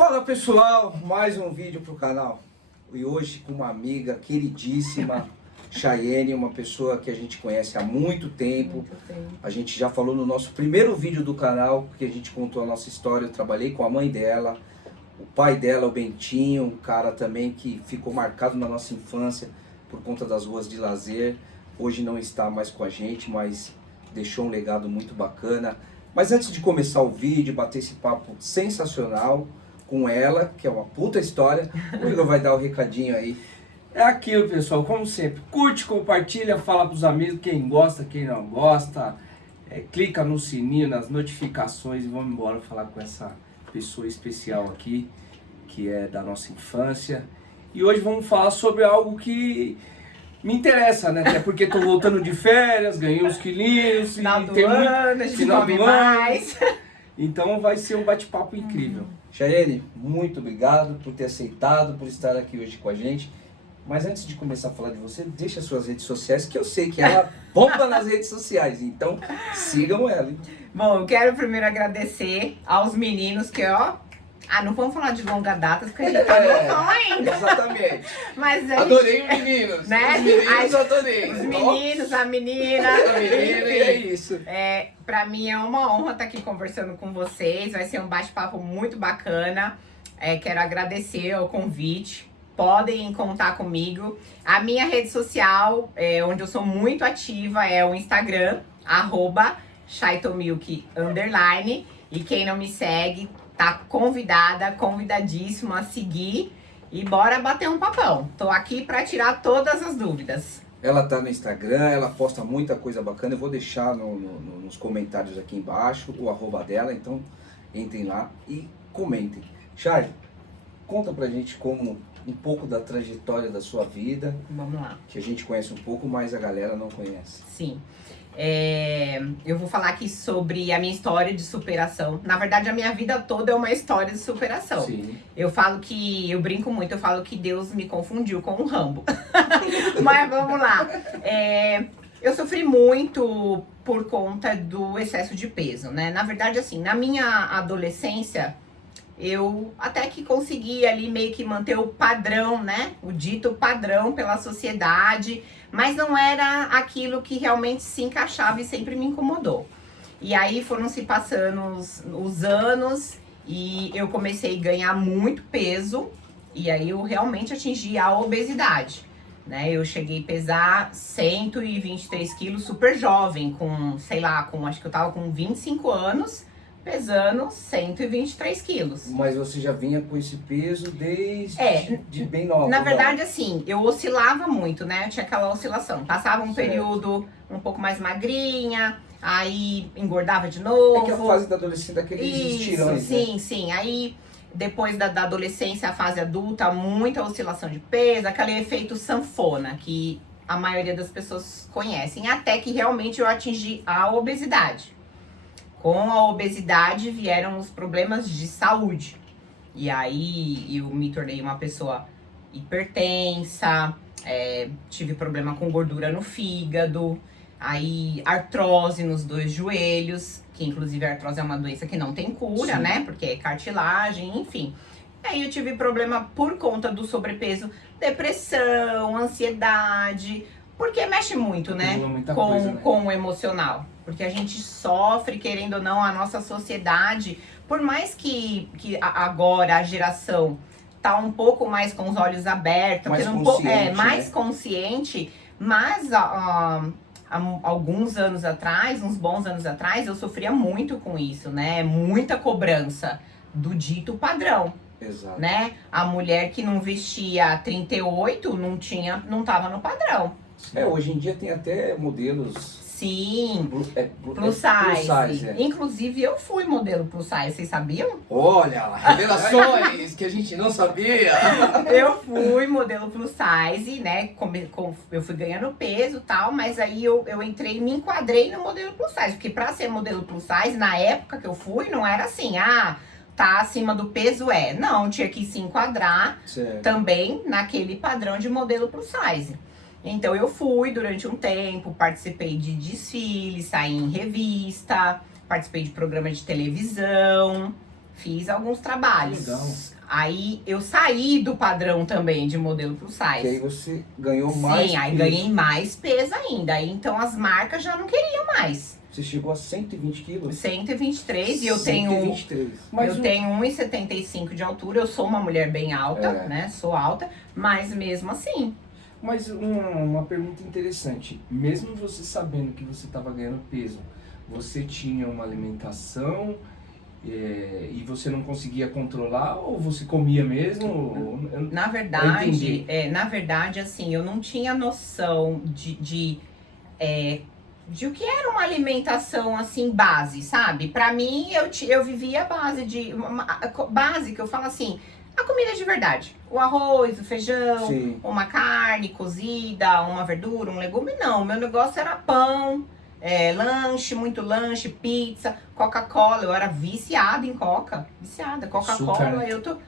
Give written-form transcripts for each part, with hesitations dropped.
Fala pessoal, mais um vídeo pro canal. E hoje com uma amiga queridíssima, Chayenne, uma pessoa que a gente conhece há muito tempo. A gente já falou no nosso primeiro vídeo do canal, que a gente contou a nossa história. Eu trabalhei com a mãe dela, o pai dela, o Bentinho, um cara também que ficou marcado na nossa infância por conta das ruas de lazer. Hoje não está mais com a gente, mas deixou um legado muito bacana. Mas antes de começar o vídeo, bater esse papo sensacional com ela, que é uma puta história, o Igor vai dar o recadinho aí. É aquilo, pessoal, como sempre, curte, compartilha, fala pros amigos, quem gosta, quem não gosta, clica no sininho, nas notificações e vamos embora falar com essa pessoa especial aqui, que é da nossa infância. E hoje vamos falar sobre algo que me interessa, né? Até porque tô voltando de férias, ganhei uns quilinhos. Final do ano, a gente come mais. Então vai ser um bate-papo incrível. Chayenne, muito obrigado por ter aceitado, por estar aqui hoje com a gente. Mas antes de começar a falar de você, deixa suas redes sociais, que eu sei que ela bomba nas redes sociais. Então, sigam ela. Hein? Bom, eu quero primeiro agradecer aos meninos que, não vamos falar de longa data, porque a gente tá novão ainda. Exatamente. Mas Adorei os meninos. Né? Os meninos adorei. Os meninos, a menina. A menina, e é isso. Pra mim é uma honra estar aqui conversando com vocês. Vai ser um bate-papo muito bacana. Quero agradecer o convite. Podem contar comigo. A minha rede social, onde eu sou muito ativa, é o Instagram, @chaitomilk_. E quem não me segue, tá convidadíssima a seguir. E bora bater um papão. Tô aqui pra tirar todas as dúvidas. Ela tá no Instagram, ela posta muita coisa bacana. Eu vou deixar nos comentários aqui embaixo o @ dela, então entrem lá e comentem. Chay, conta pra gente um pouco da trajetória da sua vida. Vamos lá. Que a gente conhece um pouco, mas a galera não conhece. Sim. Eu vou falar aqui sobre a minha história de superação. Na verdade, a minha vida toda é uma história de superação. Sim. Eu brinco muito, eu falo que Deus me confundiu com um Rambo. Mas vamos lá. Eu sofri muito por conta do excesso de peso, né? Na verdade, assim, na minha adolescência, eu até que consegui ali meio que manter o padrão, né? O dito padrão pela sociedade, mas não era aquilo que realmente se encaixava e sempre me incomodou. E aí foram se passando os anos e eu comecei a ganhar muito peso e aí eu realmente atingi a obesidade, né? Eu cheguei a pesar 123 quilos super jovem, acho que eu tava com 25 anos, pesando 123 quilos. Mas você já vinha com esse peso de bem nova? Na verdade, assim, eu oscilava muito, né? Eu tinha aquela oscilação. Passava um período um pouco mais magrinha, aí engordava de novo. É que a fase da adolescência, daqueles estirões, sim, né? sim. Aí, depois da adolescência, a fase adulta, muita oscilação de peso, aquele efeito sanfona, que a maioria das pessoas conhecem. Até que realmente eu atingi a obesidade. Com a obesidade vieram os problemas de saúde. E aí eu me tornei uma pessoa hipertensa, tive problema com gordura no fígado, aí artrose nos 2 joelhos, que inclusive a artrose é uma doença que não tem cura, Sim. né? Porque é cartilagem, enfim. Aí eu tive problema por conta do sobrepeso, depressão, ansiedade, porque mexe muito, né? Muita coisa, né? Com o emocional. Porque a gente sofre, querendo ou não, a nossa sociedade, por mais que agora a geração tá um pouco mais com os olhos abertos, mais consciente, mas alguns anos atrás, uns bons anos atrás, eu sofria muito com isso, né? Muita cobrança do dito padrão. Exato. Né? A mulher que não vestia 38 não tava no padrão. Hoje em dia tem até modelos. Sim, plus size. size. Inclusive, eu fui modelo plus size, vocês sabiam? Olha lá, revelações que a gente não sabia. Eu fui modelo plus size, né? Eu fui ganhando peso e tal, mas aí eu entrei, me enquadrei no modelo plus size. Porque pra ser modelo plus size, na época que eu fui, não era assim, tá acima do peso, Não, tinha que se enquadrar também naquele padrão de modelo plus size. Então eu fui durante um tempo, participei de desfiles, saí em revista, participei de programa de televisão, Fiz alguns trabalhos. Legal. Aí eu saí do padrão também de modelo plus Que aí size. você ganhou mais Sim, aí peso. ganhei mais peso ainda. Aí então as marcas já não queriam mais. Você chegou a 120 quilos? 123 e eu tenho 123. Mas eu tenho 1,75 de altura, eu sou uma mulher bem alta, É. né? Sou alta, mas mesmo assim, Mas uma pergunta interessante. Mesmo você sabendo que você estava ganhando peso, você tinha uma alimentação e você não conseguia controlar ou você comia mesmo? na verdade, assim, eu não tinha noção de o que era uma alimentação assim base, sabe? Pra mim, eu vivia a base base que eu falo assim, a comida de verdade. O arroz, o feijão, Sim. uma carne cozida, uma verdura, um legume. Não, meu negócio era pão, lanche, muito lanche, pizza, Coca-Cola. Eu era viciada em Coca. Viciada. Coca-Cola, Açúcar, né? eu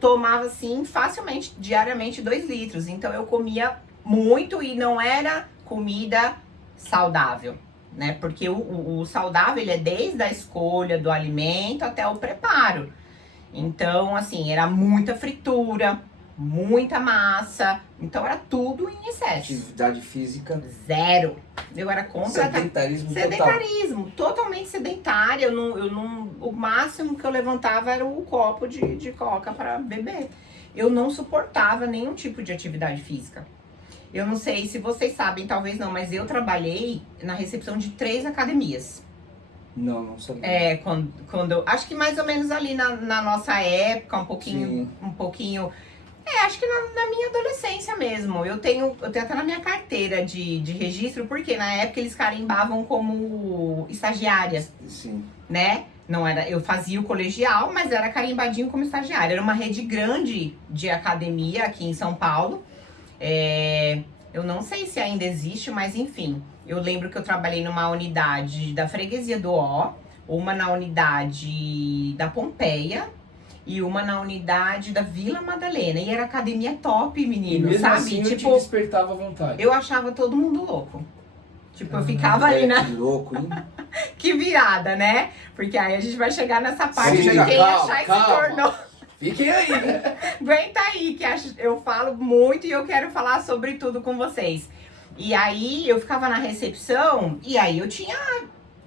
tomava assim facilmente, diariamente 2 litros. Então eu comia muito e não era comida saudável, né? Porque o saudável, ele é desde a escolha do alimento até o preparo. Então, assim, era muita fritura, muita massa. Então, era tudo em excesso. Atividade física. Zero. Eu era completamente... Sedentarismo total. Sedentarismo, totalmente sedentária. O máximo que eu levantava era o copo de coca para beber. Eu não suportava nenhum tipo de atividade física. Eu não sei se vocês sabem, talvez não, mas eu trabalhei na recepção de 3 academias. Não sabia. Quando acho que mais ou menos ali na nossa época, um pouquinho. Acho que na minha adolescência mesmo. Eu tenho até na minha carteira de registro, porque na época eles carimbavam como estagiária, Sim. né? Não era, eu fazia o colegial, mas era carimbadinho como estagiária. Era uma rede grande de academia aqui em São Paulo. Eu não sei se ainda existe, mas enfim. Eu lembro que eu trabalhei numa unidade da Freguesia do Ó, uma na unidade da Pompeia e uma na unidade da Vila Madalena. E era academia top, E menino, mesmo sabe? assim eu te Tipo, despertava a vontade. eu achava todo mundo louco. Tipo, eu ficava ali na... Que louco, hein? Que virada, né? Porque aí a gente vai chegar nessa parte Vamos de chegar. quem Calma, achar e se calma. tornou. Fiquem aí. Aguenta aí, que eu falo muito e eu quero falar sobre tudo com vocês. E aí eu ficava na recepção e aí eu tinha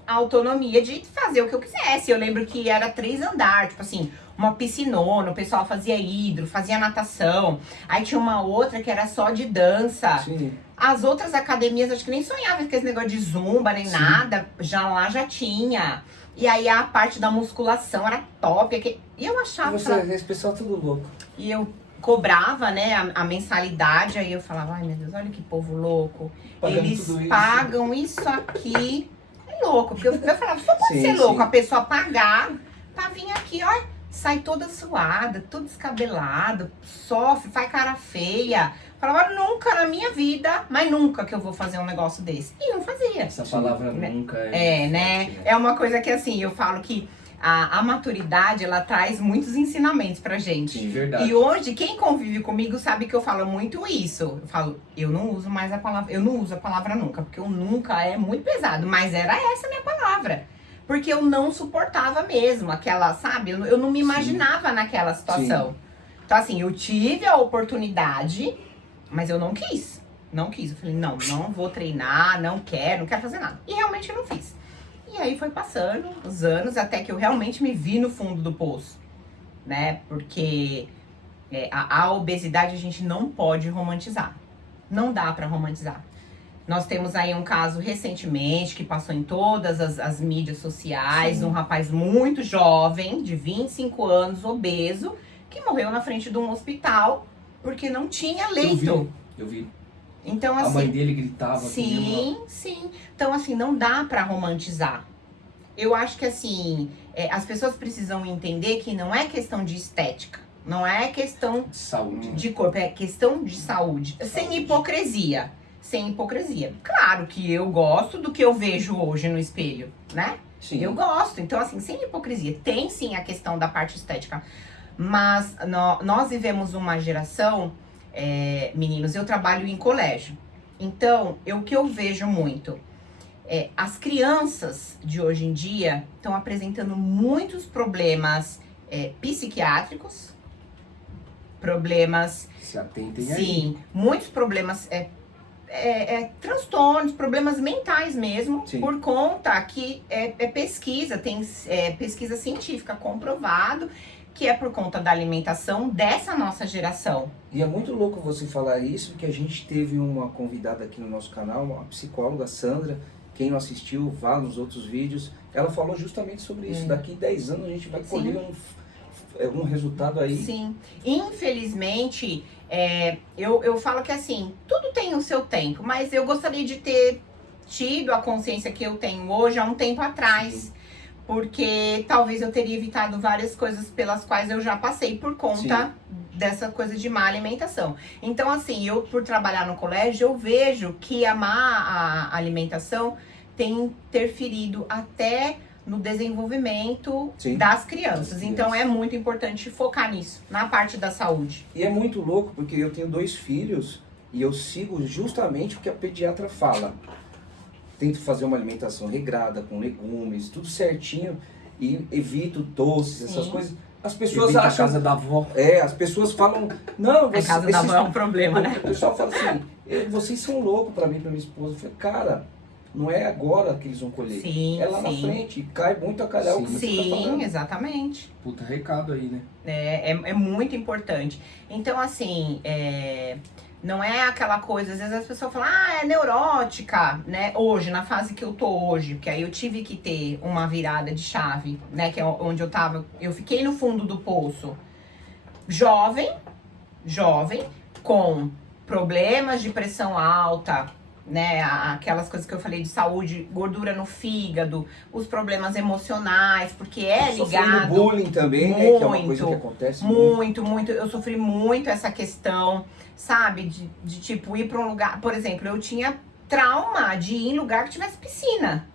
a autonomia de fazer o que eu quisesse. Eu lembro que era 3 andares, tipo assim, uma piscinona, o pessoal fazia hidro, fazia natação. Aí tinha uma outra que era só de dança. Sim. As outras academias, acho que nem sonhava com esse negócio de zumba, nem Sim. nada. Já tinha. E aí a parte da musculação era top. E eu achava... Esse pessoal tudo louco. E eu cobrava, né, a mensalidade, aí eu falava, ai meu Deus, olha que povo louco. Pagando Eles tudo isso. pagam isso aqui. É louco, porque eu falava, só pode Sim, ser louco sim. a pessoa pagar pra vir aqui, ó, sai toda suada, todo descabelado, sofre, faz cara feia. Falava, nunca na minha vida, mas nunca que eu vou fazer um negócio desse. E não fazia. Essa palavra nunca Né? forte, É uma coisa que assim, eu falo que a maturidade, ela traz muitos ensinamentos pra gente. Sim, verdade. E hoje, quem convive comigo sabe que eu falo muito isso. Eu falo, eu não uso mais a palavra, eu não uso a palavra nunca, porque o nunca é muito pesado, mas era essa a minha palavra. Porque eu não suportava mesmo aquela, sabe? Eu não me imaginava naquela situação. Sim. Então assim, eu tive a oportunidade, mas eu não quis. Não quis. Eu falei, não vou treinar, não quero fazer nada. E realmente eu não fiz. E aí foi passando os anos até que eu realmente me vi no fundo do poço, né? Porque a obesidade a gente não pode romantizar. Não dá pra romantizar. Nós temos aí um caso recentemente que passou em todas as mídias sociais, Sim. um rapaz muito jovem, de 25 anos, obeso, que morreu na frente de um hospital porque não tinha leito. Eu vi. Então, A assim, mãe dele gritava. Sim. Então, assim, não dá pra romantizar. Eu acho que, assim, as pessoas precisam entender que não é questão de estética. Não é questão De saúde. de corpo, é questão de saúde. Sem hipocrisia. Sem hipocrisia. Claro que eu gosto do que eu vejo hoje no espelho, né? Sim. Eu gosto. Então, assim, sem hipocrisia. Tem, sim, a questão da parte estética. Mas nós vivemos uma geração... meninos, eu trabalho em colégio. Então, o que eu vejo muito as crianças de hoje em dia estão apresentando muitos problemas psiquiátricos, problemas, Se atentem aí. sim, muitos problemas, transtornos, problemas mentais mesmo, Sim. por conta que pesquisa, tem pesquisa científica comprovado que é por conta da alimentação dessa nossa geração. E é muito louco você falar isso, porque a gente teve uma convidada aqui no nosso canal, a psicóloga Sandra. Quem não assistiu, vá nos outros vídeos. Ela falou justamente sobre isso. Daqui 10 anos a gente vai colher um resultado aí. Sim. Infelizmente, eu falo que assim, tudo tem o seu tempo, mas eu gostaria de ter tido a consciência que eu tenho hoje há um tempo atrás. Sim. Porque talvez eu teria evitado várias coisas pelas quais eu já passei por conta dessa coisa de má alimentação. Então, assim, eu por trabalhar no colégio, eu vejo que a má alimentação tem interferido até no desenvolvimento das crianças. Então, é muito importante focar nisso, na parte da saúde. E é muito louco, porque eu tenho 2 filhos e eu sigo justamente o que a pediatra fala. Tento fazer uma alimentação regrada, com legumes, tudo certinho, e evito doces, essas coisas. As pessoas Evita acham... a casa da avó. As pessoas falam... Não, A casa da avó é um problema, né? O pessoal fala assim, vocês são loucos pra mim, pra minha esposa. Eu falei, cara, não é agora que eles vão colher. Sim, é lá na frente, cai muito a calhar o que você tá falando. Exatamente. Puta recado aí, né? É muito importante. Então, assim, não é aquela coisa, às vezes as pessoas falam, é neurótica, né? Hoje, na fase que eu tô hoje, porque aí eu tive que ter uma virada de chave, né? Que é onde eu tava, eu fiquei no fundo do poço. Jovem, com problemas de pressão alta, né? Aquelas coisas que eu falei de saúde, gordura no fígado, os problemas emocionais, porque ligado. Sofrendo bullying também, né? Que é uma coisa que acontece muito. Eu sofri muito essa questão, sabe? De tipo, ir pra um lugar... Por exemplo, eu tinha trauma de ir em lugar que tivesse piscina.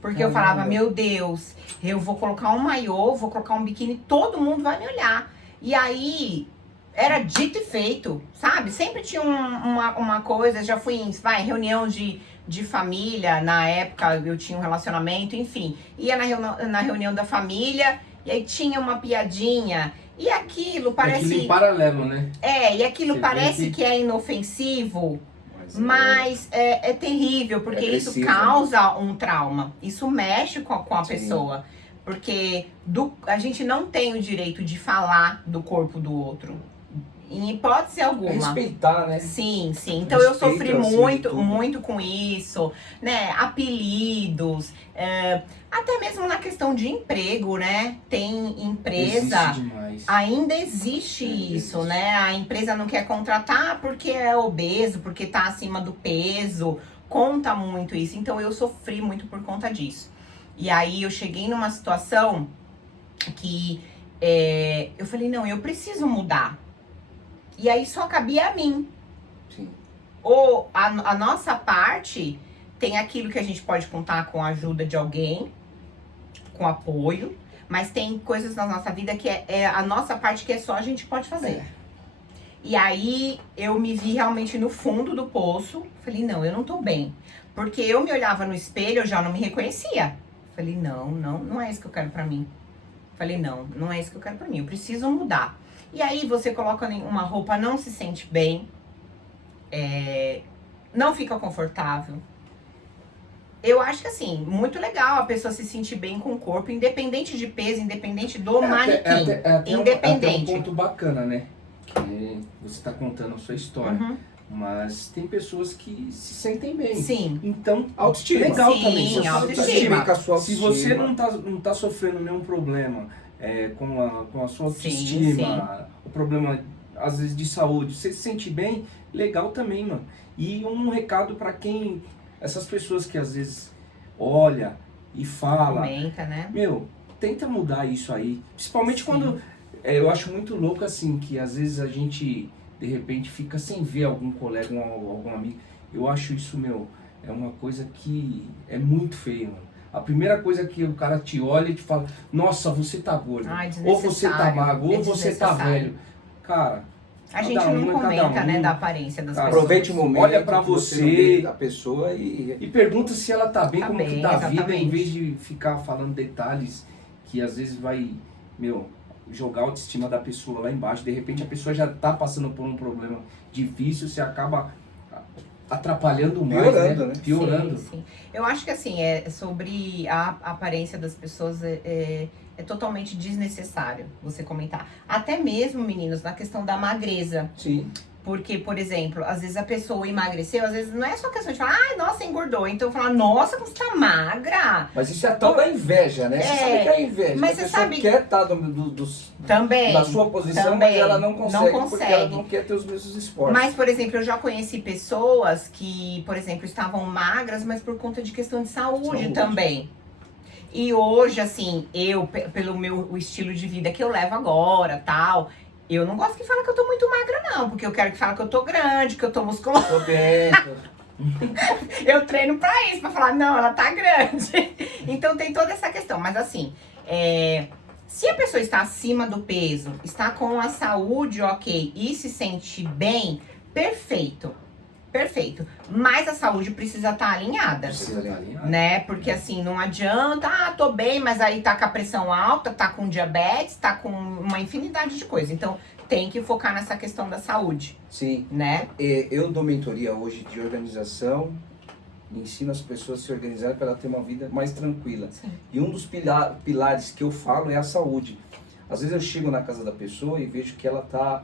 Porque eu falava, meu Deus, eu vou colocar um maiô, vou colocar um biquíni, todo mundo vai me olhar. E aí... Era dito e feito, sabe? Sempre tinha uma coisa, já fui em reunião de família, na época eu tinha um relacionamento, enfim. Ia na reunião da família, e aí tinha uma piadinha, e aquilo parece... Aquilo em paralelo, né? E aquilo parece que é inofensivo, mas é terrível, porque isso causa um trauma. Isso mexe com a pessoa. Porque a gente não tem o direito de falar do corpo do outro. Em hipótese alguma. Respeitar, né? Sim. Então eu sofri muito com isso, né? Apelidos, até mesmo na questão de emprego, né? Tem empresa, ainda existe isso, né? A empresa não quer contratar porque é obeso, porque tá acima do peso, conta muito isso. Então eu sofri muito por conta disso. E aí eu cheguei numa situação que eu falei, não, eu preciso mudar. E aí só cabia a mim. Sim. Ou a nossa parte tem aquilo que a gente pode contar com a ajuda de alguém, com apoio, mas tem coisas na nossa vida que é a nossa parte que só a gente pode fazer. E aí eu me vi realmente no fundo do poço. Falei, não, eu não tô bem. Porque eu me olhava no espelho, eu já não me reconhecia. Falei, não é isso que eu quero pra mim. Falei, não é isso que eu quero pra mim. Eu preciso mudar. E aí você coloca uma roupa, não se sente bem, não fica confortável. Eu acho que assim, muito legal a pessoa se sentir bem com o corpo, independente de peso, independente do manequim. Independente. É um ponto bacana, né? Que você tá contando a sua história. Mas tem pessoas que se sentem bem. Sim. Então, autoestima. Legal Sim, também. autoestima. Se você não tá sofrendo nenhum problema com a sua autoestima, o problema, às vezes, de saúde, você se sente bem, legal também, mano. E um recado pra quem... Essas pessoas que, às vezes, olha e fala... Comenta, né? Meu, tenta mudar isso aí. Principalmente quando... eu acho muito louco, assim, que às vezes a gente... De repente fica sem ver algum colega, algum amigo. Eu acho isso, é uma coisa que é muito feio, mano. A primeira coisa que o cara te olha e te fala, nossa, você tá gordo. Ou você tá magro, ou você tá velho. Cara, a gente não comenta, né, da aparência das pessoas. Aproveite o momento, olha pra você da pessoa e pergunta se ela tá bem, como que tá a vida, exatamente. em vez de ficar falando detalhes que às vezes vai, jogar a autoestima da pessoa lá embaixo. De repente a pessoa já tá passando por um problema difícil, você acaba atrapalhando mais, Piorando, né? Piorando. Sim, sim. Eu acho que assim, sobre a aparência das pessoas é totalmente desnecessário você comentar. Até mesmo, meninos, na questão da magreza. Sim. Porque, por exemplo, às vezes a pessoa emagreceu, às vezes não é só questão de falar, ai, nossa, engordou. Então falar, nossa, como você tá magra. Mas isso é a tal da inveja, né? Você sabe que é inveja. Mas a você pessoa sabe quer estar também, da sua posição, também, mas ela não consegue, porque consegue. ela não quer ter os mesmos esforços. Mas, por exemplo, eu já conheci pessoas que, por exemplo, estavam magras, mas por conta de questão de saúde. Também. E hoje, assim, pelo o estilo de vida que eu levo agora, tal, eu não gosto que fala que eu tô muito magra, não, porque eu quero que fale que eu tô grande, que eu tô musculosa. Tô bem. Eu treino pra isso, pra falar, não, ela tá grande. Então tem toda essa questão, mas assim, se a pessoa está acima do peso, está com a saúde ok e se sente bem, perfeito. Perfeito. Mas a saúde precisa estar alinhada. Precisa alinhar. Né? Porque assim, não adianta, tô bem, mas aí tá com a pressão alta, tá com diabetes, tá com uma infinidade de coisas. Então, tem que focar nessa questão da saúde. Sim. Né? Eu dou mentoria hoje de organização, ensino as pessoas a se organizarem para ela ter uma vida mais tranquila. Sim. E um dos pilares que eu falo é a saúde. Às vezes eu chego na casa da pessoa e vejo que ela tá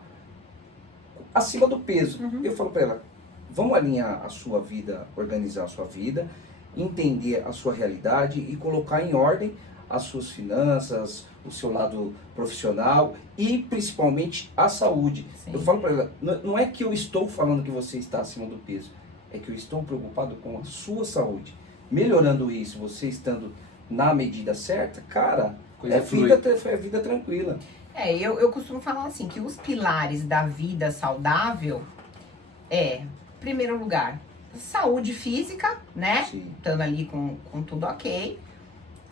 acima do peso. Uhum. Eu falo para ela, vamos alinhar a sua vida, organizar a sua vida, entender a sua realidade e colocar em ordem as suas finanças, o seu lado profissional e principalmente a saúde. Sim. Eu falo para ela, não é que eu estou falando que você está acima do peso, é que eu estou preocupado com a sua saúde. Melhorando isso, você estando na medida certa, cara, é vida tranquila. Eu costumo falar assim, que os pilares da vida saudável primeiro lugar, saúde física, né? Sim. Estando ali com tudo ok.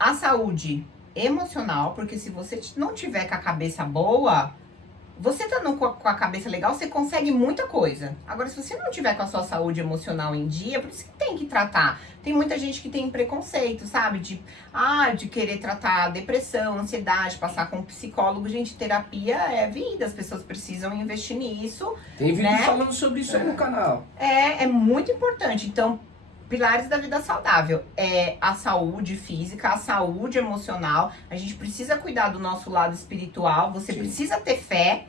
A saúde emocional, porque se você não tiver com a cabeça boa, você estando com a cabeça legal, você consegue muita coisa. Agora, se você não tiver com a sua saúde emocional em dia, por isso que tem que tratar. Tem muita gente que tem preconceito, sabe? De querer tratar depressão, ansiedade, passar com um psicólogo. Gente, terapia é vida, as pessoas precisam investir nisso. Tem vídeo né? falando sobre isso aí no canal. É muito importante. Então, pilares da vida saudável é a saúde física, a saúde emocional. A gente precisa cuidar do nosso lado espiritual. Você Sim. precisa ter fé,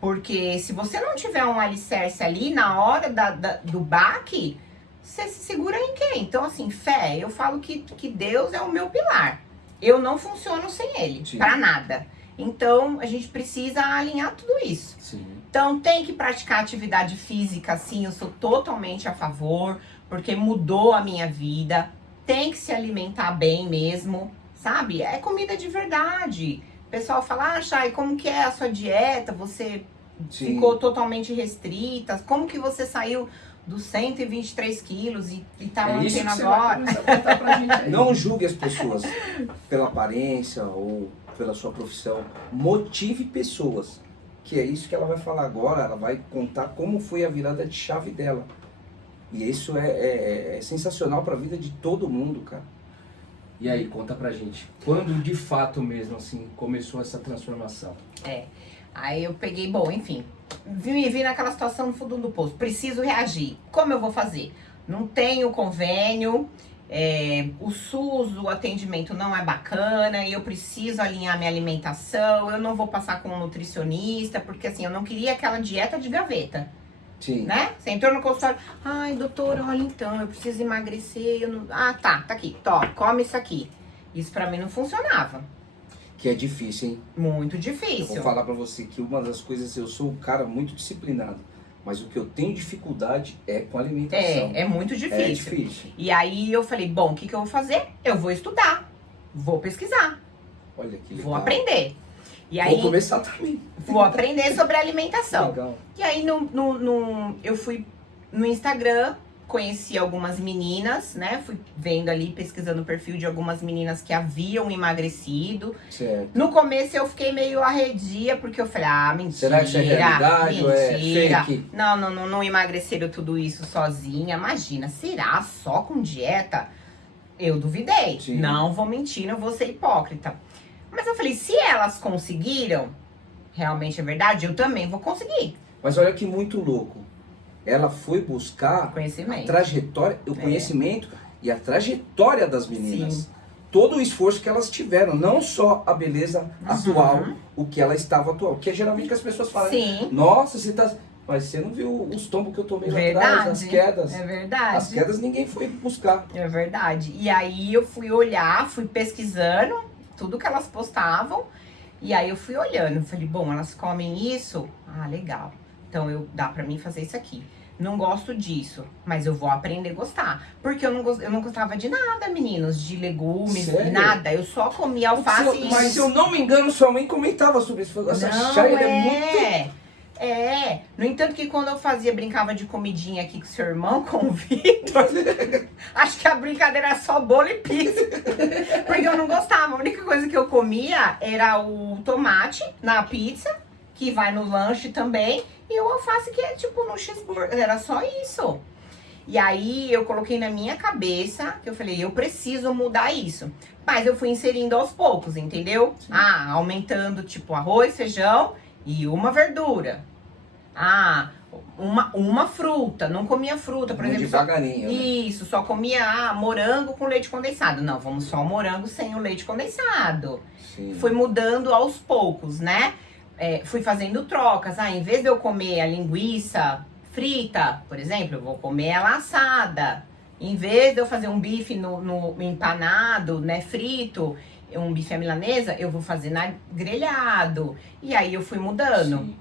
porque se você não tiver um alicerce ali na hora do baque, você se segura em quê? Então, assim, fé, eu falo que Deus é o meu pilar. Eu não funciono sem ele, Sim. pra nada. Então, a gente precisa alinhar tudo isso. Sim. Então, tem que praticar atividade física, sim, eu sou totalmente a favor, porque mudou a minha vida. Tem que se alimentar bem mesmo, sabe? É comida de verdade. O pessoal fala, Chay, como que é a sua dieta? Você Sim. ficou totalmente restrita? Como que você saiu dos 123 quilos e tá isso que mantendo você agora? vai começar a contar pra gente aí. Não julgue as pessoas pela aparência ou pela sua profissão. Motive pessoas. Que é isso que ela vai falar agora. Ela vai contar como foi a virada de chave dela. E isso é sensacional para a vida de todo mundo, cara. E aí, conta pra gente. Quando de fato mesmo, assim, começou essa transformação? Aí eu peguei, bom, enfim, me vi naquela situação no fundo do poço. Preciso reagir. Como eu vou fazer? Não tenho convênio, o SUS, o atendimento não é bacana, e eu preciso alinhar minha alimentação, eu não vou passar com um nutricionista, porque assim, eu não queria aquela dieta de gaveta. Sim. Né? Você entrou no consultório, ai, doutora, olha então, eu preciso emagrecer, eu não... tá aqui, come isso aqui. Isso pra mim não funcionava. Que é difícil, hein? Muito Eu difícil. vou falar pra você que uma das coisas, eu sou um cara muito disciplinado, mas o que eu tenho dificuldade é com a alimentação. É muito difícil. É difícil. E aí eu falei, bom, o que eu vou fazer? Eu vou estudar, vou pesquisar, Olha que legal. vou aprender. E aí, Vou começar também. vou aprender sobre alimentação. Legal. E aí eu fui no Instagram, conheci algumas meninas, né? Fui vendo ali, pesquisando o perfil de algumas meninas que haviam emagrecido. Certo. No começo eu fiquei meio arredia, porque eu falei, mentira. Será que isso é realidade ou é mentira. fake? Não emagreceram tudo isso sozinha. Imagina, será só com dieta? Eu duvidei. Sim. Não vou mentir, não vou ser hipócrita. Mas eu falei, se elas conseguiram, realmente é verdade, eu também vou conseguir. Mas olha que muito louco. Ela foi buscar Conhecimento. a trajetória, o conhecimento e a trajetória das meninas. Sim. Todo o esforço que elas tiveram, não só a beleza atual, o que ela estava atual. Que é geralmente que as pessoas falam, Sim. nossa, você tá... Mas você não viu os tombos que eu tomei lá Verdade. atrás, as quedas. É verdade. As quedas ninguém foi buscar. É verdade. E aí eu fui olhar, fui pesquisando tudo que elas postavam. E aí eu fui olhando. Falei, bom, elas comem isso? Ah, legal. Então dá pra mim fazer isso aqui. Não gosto disso, mas eu vou aprender a gostar. Porque eu não gostava de nada, meninos. De legumes, Sério? nada. Eu só comia alface e... Mas se eu não me engano, sua mãe comentava sobre isso. Essa Chayane é muito... No entanto que quando eu brincava de comidinha aqui com seu irmão, com o Vitor, acho que a brincadeira era só bolo e pizza. Porque eu não gostava. A única coisa que eu comia era o tomate na pizza, que vai no lanche também, e o alface que é tipo no cheeseburger. Era só isso. E aí eu coloquei na minha cabeça, que eu falei, eu preciso mudar isso. Mas eu fui inserindo aos poucos, entendeu? Sim. Aumentando tipo arroz, feijão e uma verdura. Uma fruta. Não comia fruta, por exemplo. Devagarinho, né? Isso, só comia morango com leite condensado. Não, vamos só morango sem o leite condensado. Sim. Fui mudando aos poucos, né? Fui fazendo trocas. Em vez de eu comer a linguiça frita, por exemplo, eu vou comer ela assada. Em vez de eu fazer um bife no empanado, né, frito, um bife à milanesa, eu vou fazer grelhado. E aí eu fui mudando. Sim.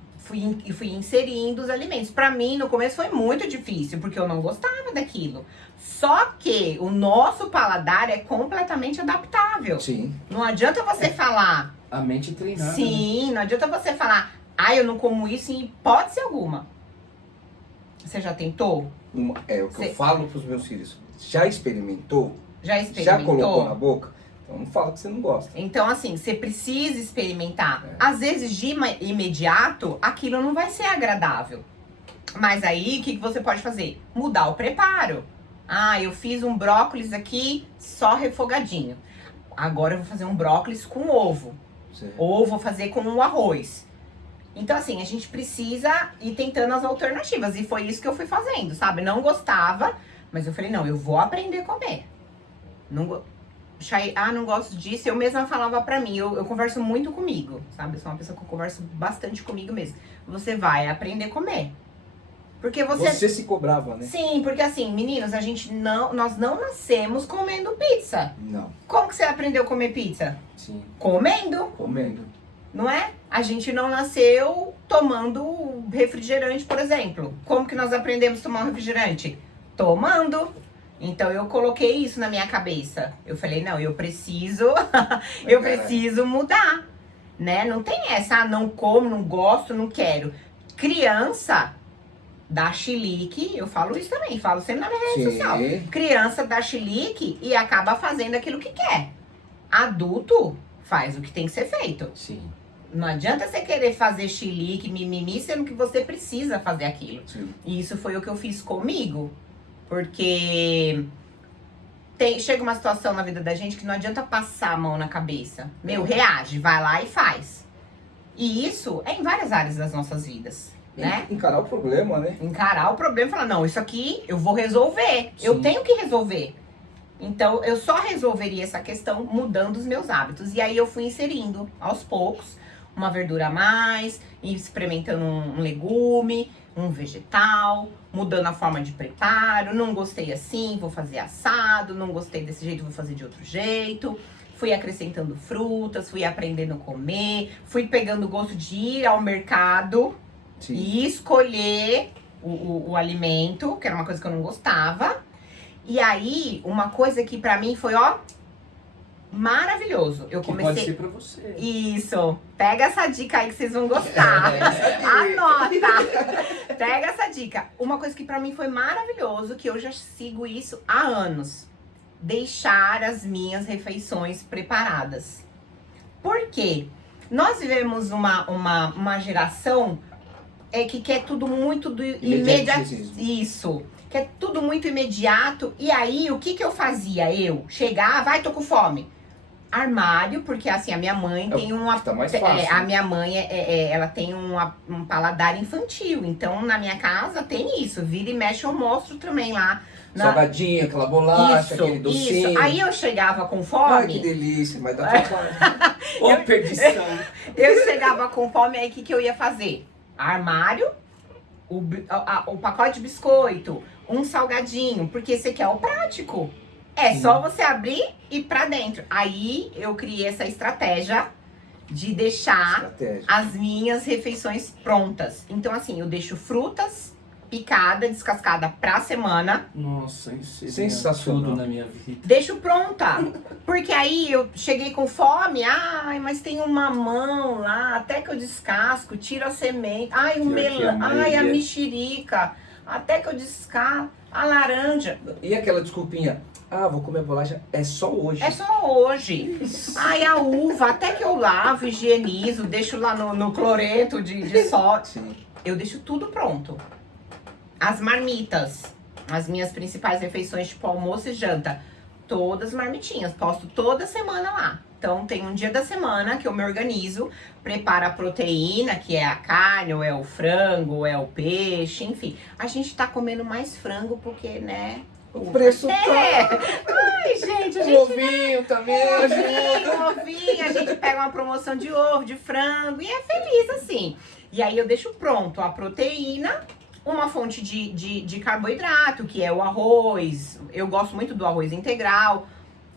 Fui inserindo os alimentos. Pra mim, no começo foi muito difícil, porque eu não gostava daquilo. Só que o nosso paladar é completamente adaptável. Sim. Não adianta você falar... A mente treinada. Sim, não adianta você falar, eu não como isso em hipótese alguma. Você já tentou? É o que eu falo pros meus filhos. Já experimentou? Já Já experimentou? colocou na boca? Então não fala que você não gosta. Então, assim, você precisa experimentar. Às vezes, de imediato, aquilo não vai ser agradável. Mas aí, o que você pode fazer? Mudar o preparo. Eu fiz um brócolis aqui só refogadinho. Agora eu vou fazer um brócolis com ovo. Certo. Ou vou fazer com o arroz. Então, assim, a gente precisa ir tentando as alternativas. E foi isso que eu fui fazendo, sabe? Não gostava, mas eu falei, não, eu vou aprender a comer. Não gosto disso. Eu mesma falava pra mim, eu converso muito comigo, sabe? Eu sou uma pessoa que eu converso bastante comigo mesmo. Você vai aprender a comer. Porque Você se cobrava, né? Sim, porque assim, meninos, nós não nascemos comendo pizza. Não. Como que você aprendeu a comer pizza? Sim. Comendo. Não é? A gente não nasceu tomando refrigerante, por exemplo. Como que nós aprendemos a tomar um refrigerante? Tomando. Então eu coloquei isso na minha cabeça. Eu falei, não, eu preciso mudar, né? Não tem essa, não como, não gosto, não quero. Criança dá chilique, eu falo isso também, falo sempre na minha rede social. Criança dá chilique e acaba fazendo aquilo que quer. Adulto faz o que tem que ser feito. Sim. Não adianta você querer fazer chilique, mimimi, sendo que você precisa fazer aquilo. Sim. E isso foi o que eu fiz comigo. Porque chega uma situação na vida da gente que não adianta passar a mão na cabeça. Reage, vai lá e faz. E isso é em várias áreas das nossas vidas, né? Encarar o problema, né? Encarar o problema e falar, não, isso aqui eu vou resolver. Sim. Eu tenho que resolver. Então, eu só resolveria essa questão mudando os meus hábitos. E aí, eu fui inserindo, aos poucos, uma verdura a mais, experimentando um legume, um vegetal, mudando a forma de preparo. Não gostei assim, vou fazer assado. Não gostei desse jeito, vou fazer de outro jeito. Fui acrescentando frutas, fui aprendendo a comer. Fui pegando o gosto de ir ao mercado e escolher o alimento, que era uma coisa que eu não gostava. E aí, uma coisa que pra mim foi, maravilhoso. Eu comecei... Pode ser pra você. Isso. Pega essa dica aí que vocês vão gostar. Anota. Pega essa dica. Uma coisa que pra mim foi maravilhoso, que eu já sigo isso há anos. Deixar as minhas refeições preparadas. Por quê? Nós vivemos uma geração que quer tudo muito imediato. Isso. Que é tudo muito imediato. E aí, o que eu fazia? Eu chegava, tô com fome. Armário, porque assim, a minha mãe tem uma... Tá mais fácil. a minha mãe, ela tem um paladar infantil. Então, na minha casa tem isso. Vira e mexe, eu mostro também lá. Salgadinho, aquela bolacha, aquele docinho. Isso. Aí eu chegava com Ai, fome. que delícia, mas dá trabalho. Ô, perdição. Eu chegava com fome, aí o que eu ia fazer? Armário, o pacote de biscoito, um salgadinho, porque esse aqui é o prático. É só você abrir e ir pra dentro. Aí eu criei essa estratégia de deixar as minhas refeições prontas. Então, assim, eu deixo frutas picada, descascada pra semana. Nossa, isso é sensacional tudo na minha vida. Deixo pronta. Porque aí eu cheguei com fome. Ai, mas tem um mamão lá. Até que eu descasco, tiro a semente. Ai, o melão. Ai, a mexerica. Até que eu descasco. A laranja. E aquela desculpinha? Ah, vou comer bolacha. É só hoje. É só hoje. Ai, a uva. Até que eu lavo, higienizo. Deixo lá no cloreto de sódio. Sim. Eu deixo tudo pronto. As marmitas, as minhas principais refeições, tipo almoço e janta, todas marmitinhas, posto toda semana lá. Então tem um dia da semana que eu me organizo, preparo a proteína, que é a carne, ou é o frango, ou é o peixe, enfim. A gente tá comendo mais frango porque, né? O preço tá... Ai, gente, a gente... O ovinho também ajuda. Ovinho, a gente pega uma promoção de ovo, de frango, e é feliz assim. E aí eu deixo pronto a proteína, uma fonte de carboidrato, que é o arroz. Eu gosto muito do arroz integral.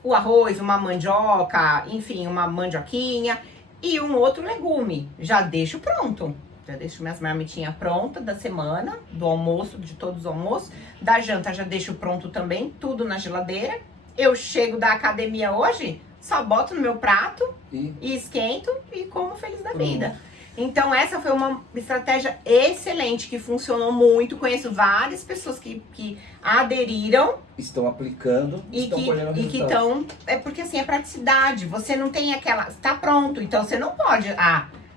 O arroz, uma mandioca, enfim, uma mandioquinha. E um outro legume. Já deixo pronto. Já deixo minhas marmitinhas prontas da semana, do almoço, de todos os almoços. Da janta já deixo pronto também, tudo na geladeira. Eu chego da academia hoje, só boto no meu prato e esquento e como feliz da vida. Então, essa foi uma estratégia excelente, que funcionou muito. Conheço várias pessoas que aderiram. Estão aplicando e que estão... É porque, assim, é praticidade. Você não tem aquela... Está pronto, então você não pode...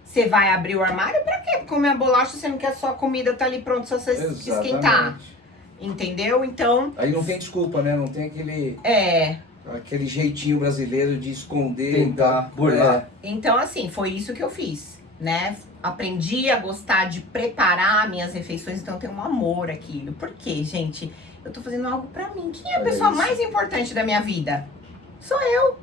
Você vai abrir o armário pra quê? Comer a bolacha, você não quer só a comida, tá ali pronto, só você esquentar. Entendeu? Então... Aí não tem desculpa, né? Não tem aquele... Aquele jeitinho brasileiro de esconder. Tentar burlar. Então, assim, foi isso que eu fiz. Né? Aprendi a gostar de preparar minhas refeições, então eu tenho um amor àquilo. Por quê, gente? Eu tô fazendo algo pra mim. Quem é a pessoa mais importante da minha vida? Sou eu.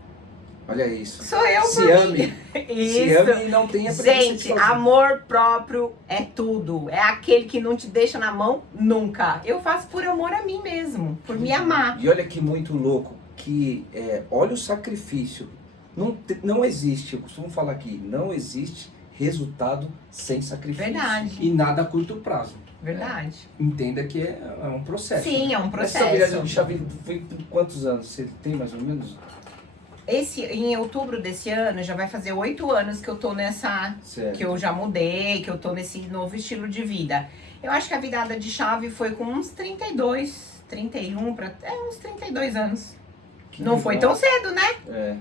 Olha isso. Sou eu por Se ame. mim. Isso. Se ame e não tenha preguiça. Gente, amor próprio é tudo. É aquele que não te deixa na mão nunca. Eu faço por amor a mim mesmo, por me amar. E olha que muito louco, que olha o sacrifício. Não existe, eu costumo falar aqui, não existe resultado sem sacrifício. Verdade. E nada a curto prazo. Verdade. Entenda que é um processo. Sim, né? é um processo. Essa virada de chave foi por quantos anos? Você tem mais ou menos? Em outubro desse ano, já vai fazer 8 anos que eu tô nessa... Certo. Que eu já mudei, que eu tô nesse novo estilo de vida. Eu acho que a virada de chave foi com uns 32, 31, uns 32 anos. Que não legal. foi tão cedo, né?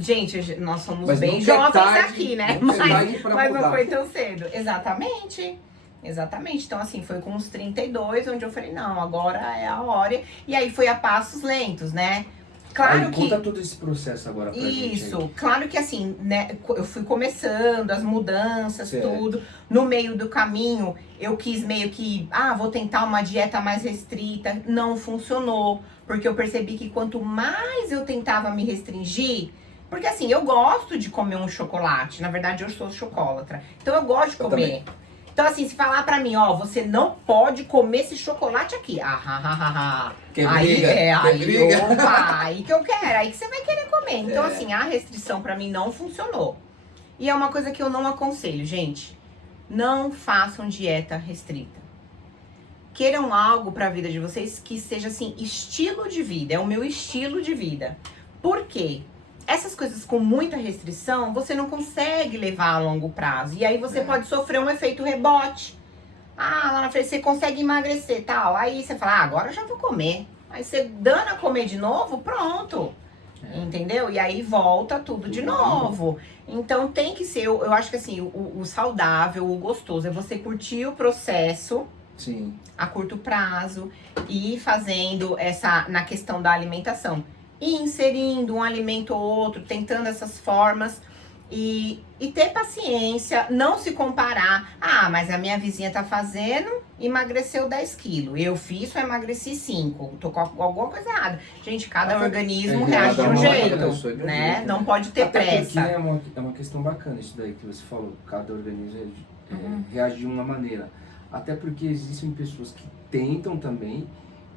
Gente, nós somos bem jovens aqui, né? Mas não foi tão cedo. Exatamente. Então, assim, foi com uns 32, onde eu falei, não, agora é a hora. E aí foi a passos lentos, né? Claro que... Conta todo esse processo agora pra gente. Isso, claro que assim, né, eu fui começando as mudanças, certo. tudo. No meio do caminho, eu quis meio que, vou tentar uma dieta mais restrita. Não funcionou, porque eu percebi que quanto mais eu tentava me restringir, porque assim, eu gosto de comer um chocolate. Na verdade, eu sou chocolatra. Então eu gosto de comer. Também. Então assim, se falar pra mim, você não pode comer esse chocolate aqui. Quer Aí briga? Opa, aí que eu quero, aí que você vai querer comer. Então, assim, a restrição pra mim não funcionou. E é uma coisa que eu não aconselho, gente. Não façam dieta restrita. Queiram algo pra vida de vocês que seja, assim, estilo de vida. É o meu estilo de vida. Por quê? Essas coisas com muita restrição, você não consegue levar a longo prazo. E aí você pode sofrer um efeito rebote. Lá na frente você consegue emagrecer e tal. Aí você fala, agora eu já vou comer. Aí você dana a comer de novo, pronto. Entendeu? E aí volta tudo de novo. Então tem que ser, eu acho que assim, o saudável, o gostoso, é você curtir o processo. Sim. A curto prazo. E ir fazendo na questão da alimentação. ir inserindo um alimento ou outro, tentando essas formas. E ter paciência, não se comparar. Ah, mas a minha vizinha tá fazendo, emagreceu 10 quilos. Eu fiz, só emagreci 5. Tô com alguma coisa errada. Gente, cada organismo reage de um jeito, né? Não pode ter até pressa. Porque é uma questão bacana isso daí que você falou. Cada organismo reage de uma maneira. Até porque existem pessoas que tentam também.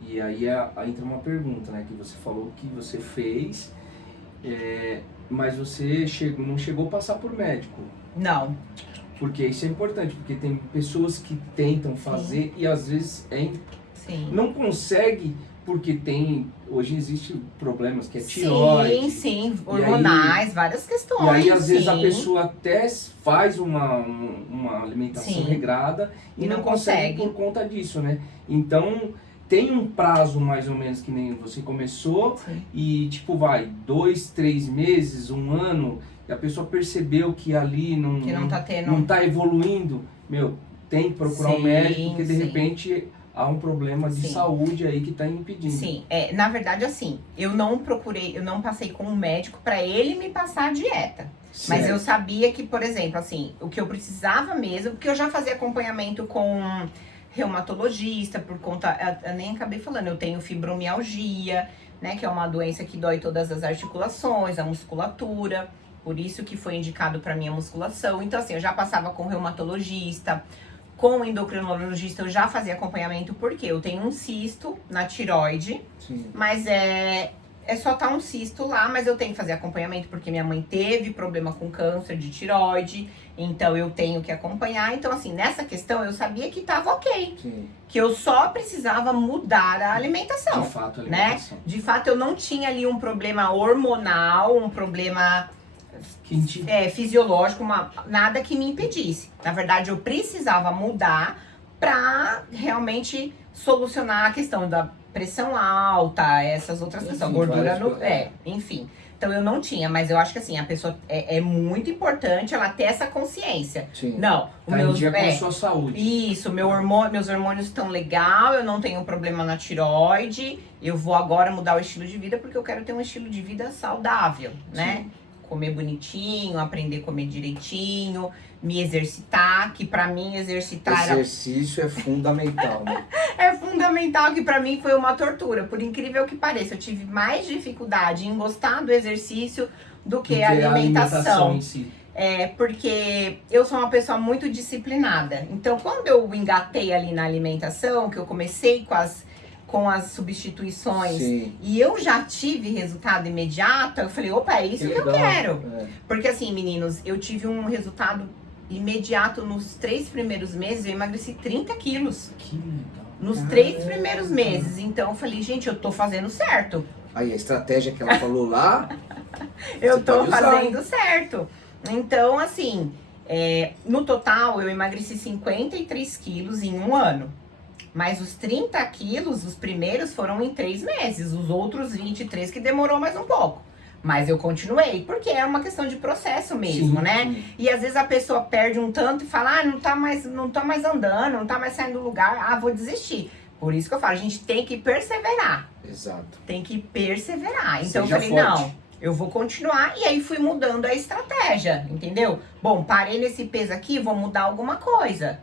E aí entra uma pergunta, né? Que você falou que você fez... mas você não chegou a passar por médico. Não. Porque isso é importante, porque tem pessoas que tentam fazer e às vezes Sim. não consegue porque hoje existem problemas que é tireoide. Sim, hormonais, várias questões. E aí às vezes a pessoa até faz uma alimentação regrada e não consegue por conta disso, né? Então... Tem um prazo mais ou menos que nem você começou e tipo 2, 3 meses, 1 ano, e a pessoa percebeu que ali não tá evoluindo, tem que procurar um médico, porque de repente há um problema de saúde aí que tá impedindo. Sim, na verdade assim, eu não passei com um médico para ele me passar a dieta. Certo. Mas eu sabia que, por exemplo, assim, o que eu precisava mesmo, porque eu já fazia acompanhamento com reumatologista, por conta, eu nem acabei falando, eu tenho fibromialgia, né, que é uma doença que dói todas as articulações, a musculatura, por isso que foi indicado para mim a musculação. Então assim, eu já passava com reumatologista, com endocrinologista, eu já fazia acompanhamento, porque eu tenho um cisto na tireoide, mas é só tá um cisto lá, mas eu tenho que fazer acompanhamento porque minha mãe teve problema com câncer de tireoide, então eu tenho que acompanhar. Então assim, nessa questão eu sabia que tava ok, que eu só precisava mudar a alimentação. De fato, a alimentação. Né? De fato eu não tinha ali um problema hormonal, um problema fisiológico, nada que me impedisse. Na verdade eu precisava mudar pra realmente solucionar a questão da pressão alta, essas outras questões, gordura enfim. Então eu não tinha, mas eu acho que assim, a pessoa é muito importante ela ter essa consciência. Não, o meu dia com a sua saúde. Isso, meus hormônios estão legal, eu não tenho problema na tireoide, eu vou agora mudar o estilo de vida porque eu quero ter um estilo de vida saudável, né? Comer bonitinho, aprender a comer direitinho, me exercitar, que pra mim exercício é fundamental, né? É fundamental, que pra mim foi uma tortura, por incrível que pareça. Eu tive mais dificuldade em gostar do exercício do que a alimentação em si. Porque eu sou uma pessoa muito disciplinada. Então, quando eu engatei ali na alimentação, que eu comecei com as substituições e eu já tive resultado imediato, eu falei, opa, é isso que eu quero. Porque assim, meninos, eu tive um resultado imediato nos 3 primeiros meses, eu emagreci 30 quilos. Que legal. Nos 3 primeiros meses. Então eu falei, gente, eu tô fazendo certo. Aí a estratégia que ela falou lá, eu tô fazendo certo. Então, assim, no total eu emagreci 53 quilos em 1 ano. Mas os 30 quilos, os primeiros, foram em 3 meses. Os outros 23 que demorou mais um pouco. Mas eu continuei, porque é uma questão de processo mesmo, né? E às vezes a pessoa perde um tanto e fala, não tá mais andando, não tá mais saindo do lugar, vou desistir. Por isso que eu falo, a gente tem que perseverar. Exato. Tem que perseverar. Então Seja eu falei, forte. não, eu vou continuar. E aí fui mudando a estratégia, entendeu? Bom, parei nesse peso aqui, vou mudar alguma coisa.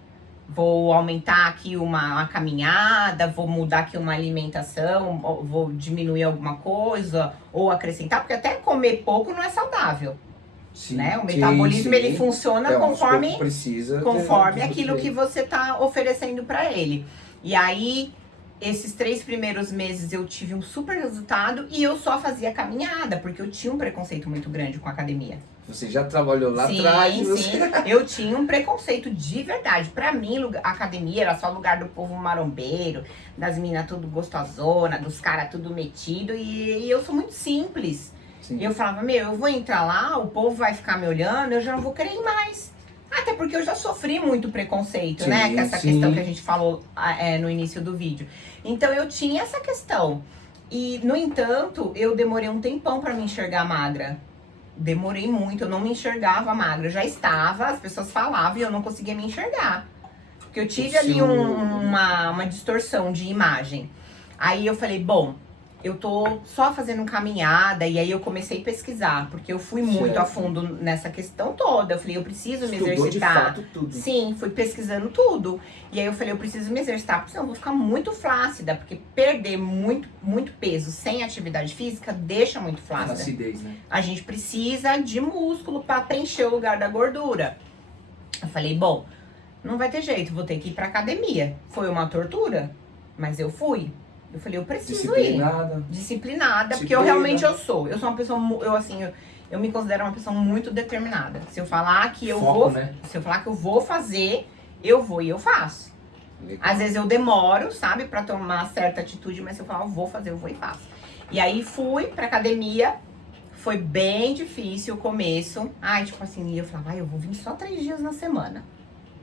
Vou aumentar aqui uma caminhada, vou mudar aqui uma alimentação, vou diminuir alguma coisa, ou acrescentar, porque até comer pouco não é saudável. Né? O metabolismo ele funciona conforme aquilo que você tá oferecendo para ele. E aí, esses 3 primeiros meses eu tive um super resultado e eu só fazia caminhada, porque eu tinha um preconceito muito grande com a academia. Você já trabalhou lá atrás. Sim, eu tinha um preconceito de verdade. Pra mim, a academia era só lugar do povo marombeiro, das meninas tudo gostosona, dos caras tudo metido. E eu sou muito simples. E eu falava, eu vou entrar lá, o povo vai ficar me olhando, eu já não vou querer ir mais. Até porque eu já sofri muito preconceito, né? Que é essa questão que a gente falou no início do vídeo. Então, eu tinha essa questão. E, no entanto, eu demorei um tempão pra me enxergar magra. Demorei muito, eu não me enxergava magra. Eu já estava, as pessoas falavam e eu não conseguia me enxergar. Porque eu tive ali uma distorção de imagem. Aí eu falei, bom, eu tô só fazendo caminhada, e aí eu comecei a pesquisar, porque eu fui muito Certo. a fundo nessa questão toda. Eu falei, eu preciso me Estudou de exercitar. fato tudo. Sim, fui pesquisando tudo. E aí eu falei, eu preciso me exercitar, porque senão eu vou ficar muito flácida, porque perder muito peso sem atividade física deixa muito flácida. Acidez, né? A gente precisa de músculo para preencher o lugar da gordura. Eu falei, bom, não vai ter jeito, vou ter que ir pra academia. Foi uma tortura, mas eu fui. Eu falei, eu preciso ir. Disciplinada, porque eu realmente eu sou. Eu sou uma pessoa, eu me considero uma pessoa muito determinada. Se eu falar que eu Foco, vou, né? se eu falar que eu vou fazer, eu vou e eu faço. Legal. Às vezes eu demoro, sabe, pra tomar certa atitude, mas se eu falar, eu vou fazer, eu vou e faço. E aí fui pra academia, foi bem difícil o começo. Ai, tipo assim, eu falava, eu vou vir só 3 dias na semana.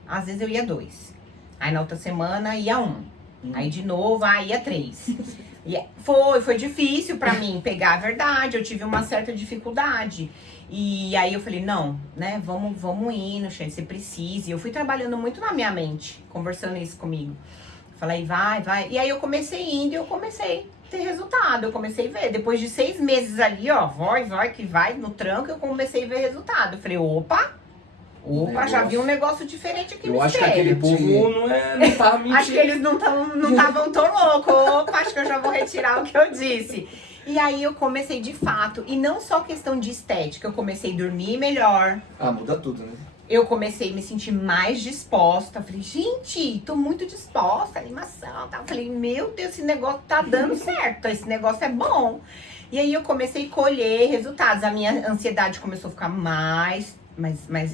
Às vezes eu ia 2. Aí na outra semana ia 1. Aí de novo, aí ia 3. E foi difícil pra mim pegar a verdade, eu tive uma certa dificuldade. E aí eu falei, não, né, vamos indo, gente, você precisa. E eu fui trabalhando muito na minha mente, conversando isso comigo. Falei, vai. E aí eu comecei indo e eu comecei a ter resultado, eu comecei a ver. Depois de 6 meses ali, ó, vai, que vai, no tranco, eu comecei a ver resultado. Eu falei, opa, já vi um negócio diferente aqui no Eu acho que espelho. aquele povo não tava mentindo. Acho que eles não estavam tão loucos. Opa, acho que eu já vou retirar o que eu disse. E aí eu comecei de fato, e não só questão de estética, eu comecei a dormir melhor. Ah, muda tudo, né? Eu comecei a me sentir mais disposta. Falei, gente, tô muito disposta, animação, tá? Falei, meu Deus, esse negócio tá dando certo, esse negócio é bom. E aí eu comecei a colher resultados. A minha ansiedade começou a ficar mais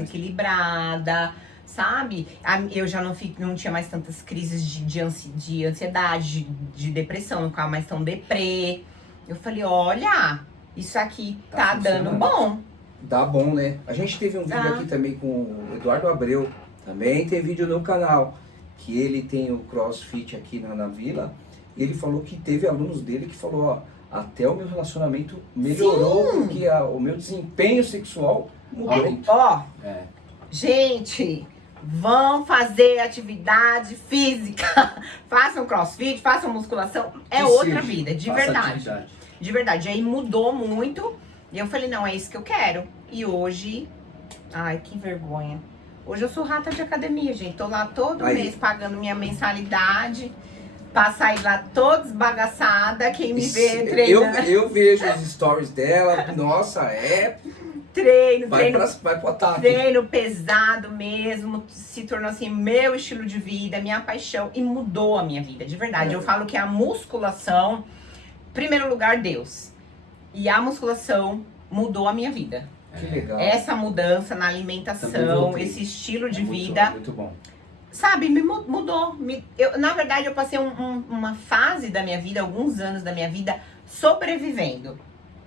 equilibrada, sabe? Eu já não tinha mais tantas crises de ansiedade, de depressão, não ficava mais tão deprê. Eu falei, olha, isso aqui tá dando bom. Dá bom, né? A gente teve um vídeo aqui também com o Eduardo Abreu, também tem vídeo no canal, que ele tem o CrossFit aqui na vila, e ele falou que teve alunos dele que falou, ó, até o meu relacionamento melhorou, Sim. porque o meu desempenho sexual mudou. Ó, É. gente, vão fazer atividade física. Façam crossfit, façam musculação. É outra vida, de verdade. De verdade. Aí mudou muito. E eu falei, não, é isso que eu quero. E hoje, ai, que vergonha. Hoje eu sou rata de academia, gente. Tô lá todo mês pagando minha mensalidade. Pra sair lá toda esbagaçada. Quem me vê treinando. Eu vejo os stories dela. Nossa, Treino vai pro ataque. Treino pesado mesmo, se tornou assim meu estilo de vida, minha paixão e mudou a minha vida, de verdade. Eu falo que a musculação, em primeiro lugar, Deus. E a musculação mudou a minha vida. Que legal. Essa mudança na alimentação, esse estilo de vida, Muito bom. sabe, me mudou. Na verdade, eu passei uma fase da minha vida, alguns anos da minha vida, sobrevivendo.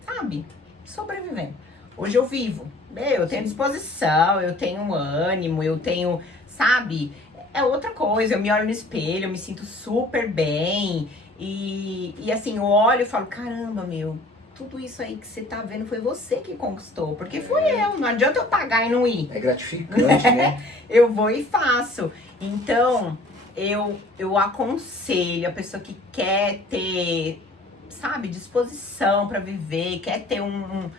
Sabe? Sobrevivendo. Hoje eu vivo. Eu tenho disposição, eu tenho ânimo, eu tenho, sabe? É outra coisa. Eu me olho no espelho, eu me sinto super bem. E assim, eu olho e falo, caramba, tudo isso aí que você tá vendo foi você que conquistou. Porque fui eu. Não adianta eu pagar e não ir. É gratificante, né? Eu vou e faço. Então, eu aconselho a pessoa que quer ter, sabe, disposição pra viver, quer ter um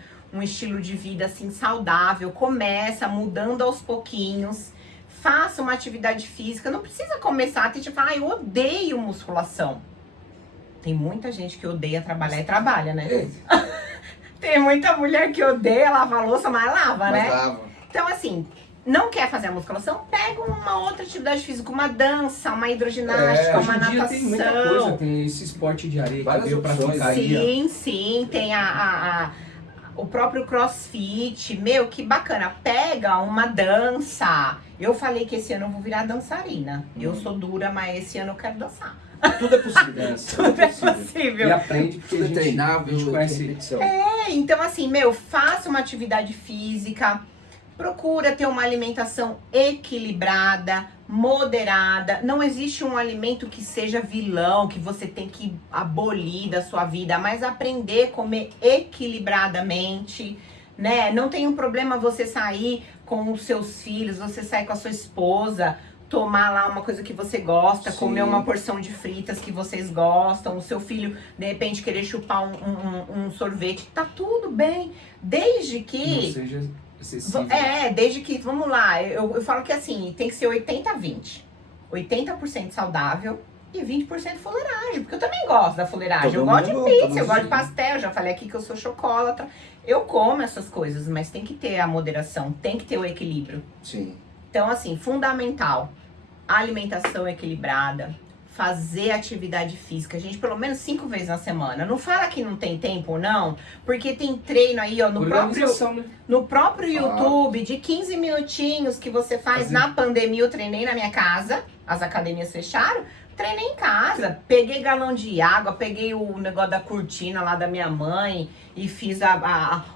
estilo de vida assim saudável, começa mudando aos pouquinhos, faça uma atividade física, não precisa começar a ter tipo, eu odeio musculação. Tem muita gente que odeia trabalhar e trabalha, né? Tem muita mulher que odeia lavar louça, mas lava, né? Lava. Então assim, não quer fazer a musculação? Pega uma outra atividade física, uma dança, uma hidroginástica, uma Hoje em dia natação. tem muita coisa, tem esse esporte de areia Várias que veio pra opções. ficar aí. Sim, tem o próprio CrossFit. Que bacana. Pega uma dança. Eu falei que esse ano eu vou virar dançarina. Eu sou dura, mas esse ano eu quero dançar. Tudo é possível. Tudo é possível. E aprende porque Tudo é treinável, a gente tem conhece. repetição. Então assim, faça uma atividade física. Procura ter uma alimentação equilibrada, moderada. Não existe um alimento que seja vilão, que você tem que abolir da sua vida, mas aprender a comer equilibradamente, né? Não tem um problema você sair com os seus filhos, você sair com a sua esposa, tomar lá uma coisa que você gosta, Sim. comer uma porção de fritas que vocês gostam, o seu filho, de repente, querer chupar um sorvete, tá tudo bem, desde Não que... seja excessivo. Desde que, vamos lá, eu falo que assim, tem que ser 80-20. 80% saudável e 20% fuleiragem, porque eu também gosto da fuleiragem. Todo Eu gosto de mundo, pizza, todo eu gosto de mundo. pastel, eu já falei aqui que eu sou chocolatra. Eu como essas coisas, mas tem que ter a moderação, tem que ter o equilíbrio. Sim. Então, assim, fundamental, alimentação equilibrada, fazer atividade física, gente, pelo menos 5 vezes na semana. Não fala que não tem tempo, não, porque tem treino aí, ó, Organização, né? no próprio Fato. YouTube, de 15 minutinhos que você faz. Fazer. Na pandemia, eu treinei na minha casa, as academias fecharam, treinei em casa, peguei galão de água, peguei o negócio da cortina lá da minha mãe e fiz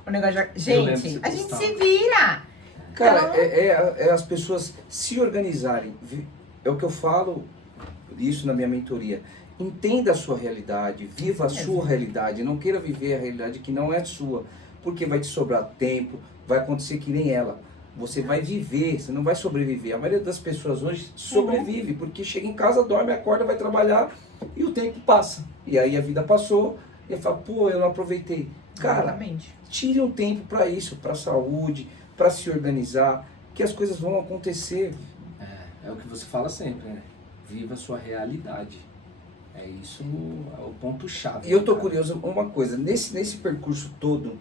o negócio de... Eu lembro que Gente, você a gente postava. se vira. Cara, Então- é as pessoas se organizarem. É o que eu falo isso na minha mentoria. Entenda a sua realidade, viva a sua realidade. Não queira viver a realidade que não é sua, porque vai te sobrar tempo, vai acontecer que nem ela. Você vai viver, você não vai sobreviver. A maioria das pessoas hoje sobrevive, porque chega em casa, dorme, acorda, vai trabalhar e o tempo passa. E aí a vida passou e fala, pô, eu não aproveitei. Cara, Exatamente. tire um tempo para isso, para saúde, para se organizar, que as coisas vão acontecer. É o que você fala sempre, né? Viva a sua realidade. É isso, é o ponto-chave. E eu tô cara. curioso, uma coisa, nesse percurso todo,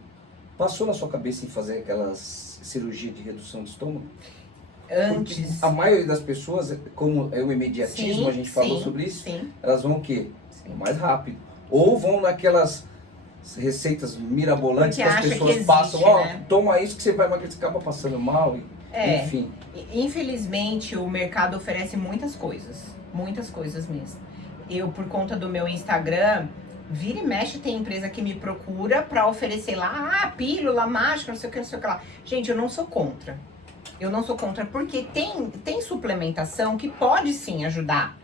passou na sua cabeça em fazer aquelas cirurgia de redução de estômago? Porque Antes. a maioria das pessoas, como é o imediatismo, Sim, a gente falou sim, sobre isso, Sim. elas vão o quê? Sim. Mais rápido. Ou vão naquelas receitas mirabolantes Porque que as acha pessoas que existe, passam, ó, né? toma isso que você vai emagrecer, acaba passando mal, É. enfim. Infelizmente, o mercado oferece muitas coisas mesmo. Eu, por conta do meu Instagram, vira e mexe, tem empresa que me procura pra oferecer lá, pílula mágica, não sei o que, não sei o que lá. Gente, eu não sou contra. Eu não sou contra, porque tem suplementação que pode sim ajudar.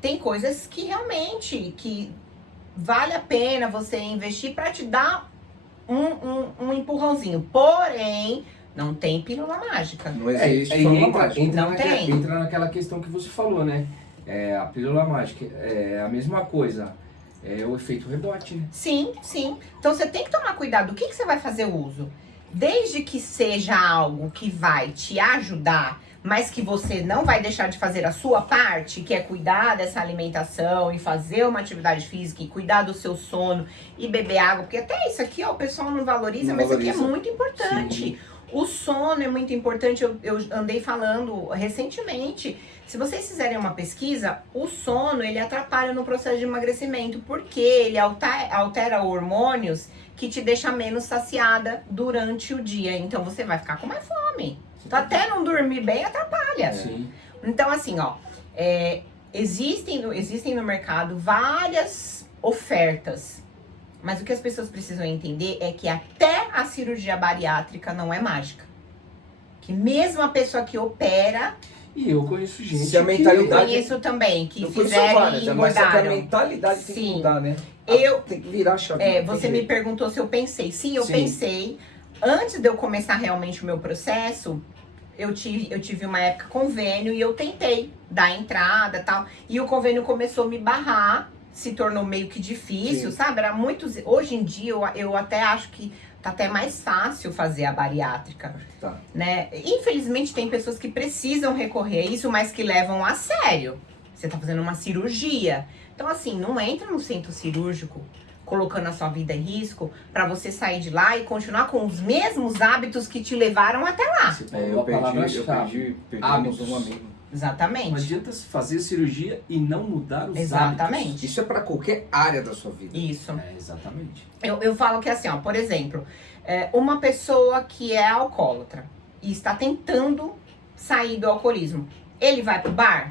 Tem coisas que realmente, que vale a pena você investir pra te dar um empurrãozinho. Porém, não tem pílula mágica. Não existe Aí fórmula entra, mágica. Não tem. entra naquela questão que você falou, né? A pílula mágica é a mesma coisa. É o efeito rebote, né? Sim, sim. Então você tem que tomar cuidado. Do que você vai fazer uso? Desde que seja algo que vai te ajudar, mas que você não vai deixar de fazer a sua parte, que é cuidar dessa alimentação e fazer uma atividade física e cuidar do seu sono e beber água, porque até isso aqui, ó, o pessoal não valoriza, Não mas isso aqui é valoriza. muito importante. Sim. O sono é muito importante, eu andei falando recentemente. Se vocês fizerem uma pesquisa, o sono, ele atrapalha no processo de emagrecimento, porque ele altera hormônios que te deixa menos saciada durante o dia. Então, você vai ficar com mais fome. Então, até não dormir bem, atrapalha. Sim. Então, assim, ó, existem no mercado várias ofertas. Mas o que as pessoas precisam entender é que até a cirurgia bariátrica não é mágica. Que mesmo a pessoa que opera, E eu conheço gente Se a eu mentalidade- conheço também, que Não foi só fizeram várias, e mas só que a engordaram. mentalidade tem que Sim. mudar, né? Eu- Tem que virar a chave. Você me perguntou se eu pensei. Sim, eu Sim. pensei. Antes de eu começar realmente o meu processo, eu tive uma época convênio e eu tentei dar entrada e tal. E o convênio começou a me barrar, se tornou meio que difícil, Sim. sabe? Hoje em dia, eu até acho que tá até mais fácil fazer a bariátrica, Tá. né? Infelizmente, tem pessoas que precisam recorrer a isso, mas que levam a sério. Você tá fazendo uma cirurgia. Então, assim, não entra no centro cirúrgico colocando a sua vida em risco pra você sair de lá e continuar com os mesmos hábitos que te levaram até lá. Você É, falou eu a perdi palavra-chave. perdemos Hábitos. um amigo. Não Exatamente. adianta fazer cirurgia e não mudar os Exatamente. hábitos. Isso é pra qualquer área da sua vida. Isso. Exatamente. Eu falo que assim, ó, por exemplo, uma pessoa que é alcoólatra e está tentando sair do alcoolismo, ele vai pro bar?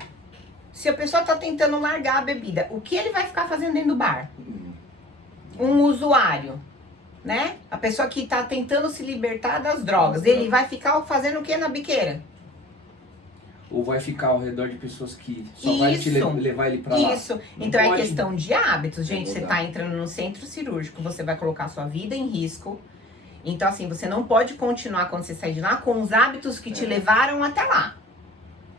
Se a pessoa tá tentando largar a bebida, o que ele vai ficar fazendo dentro do bar? Um usuário, né? A pessoa que tá tentando se libertar das drogas, ele vai ficar fazendo o que na biqueira? Ou vai ficar ao redor de pessoas que só vai te Isso. levar ele pra lá. Isso. Não Então é pode. questão de hábitos, gente. Você mudar. tá entrando no centro cirúrgico, você vai colocar sua vida em risco. Então, assim, você não pode continuar quando você sair de lá com os hábitos que te levaram até lá.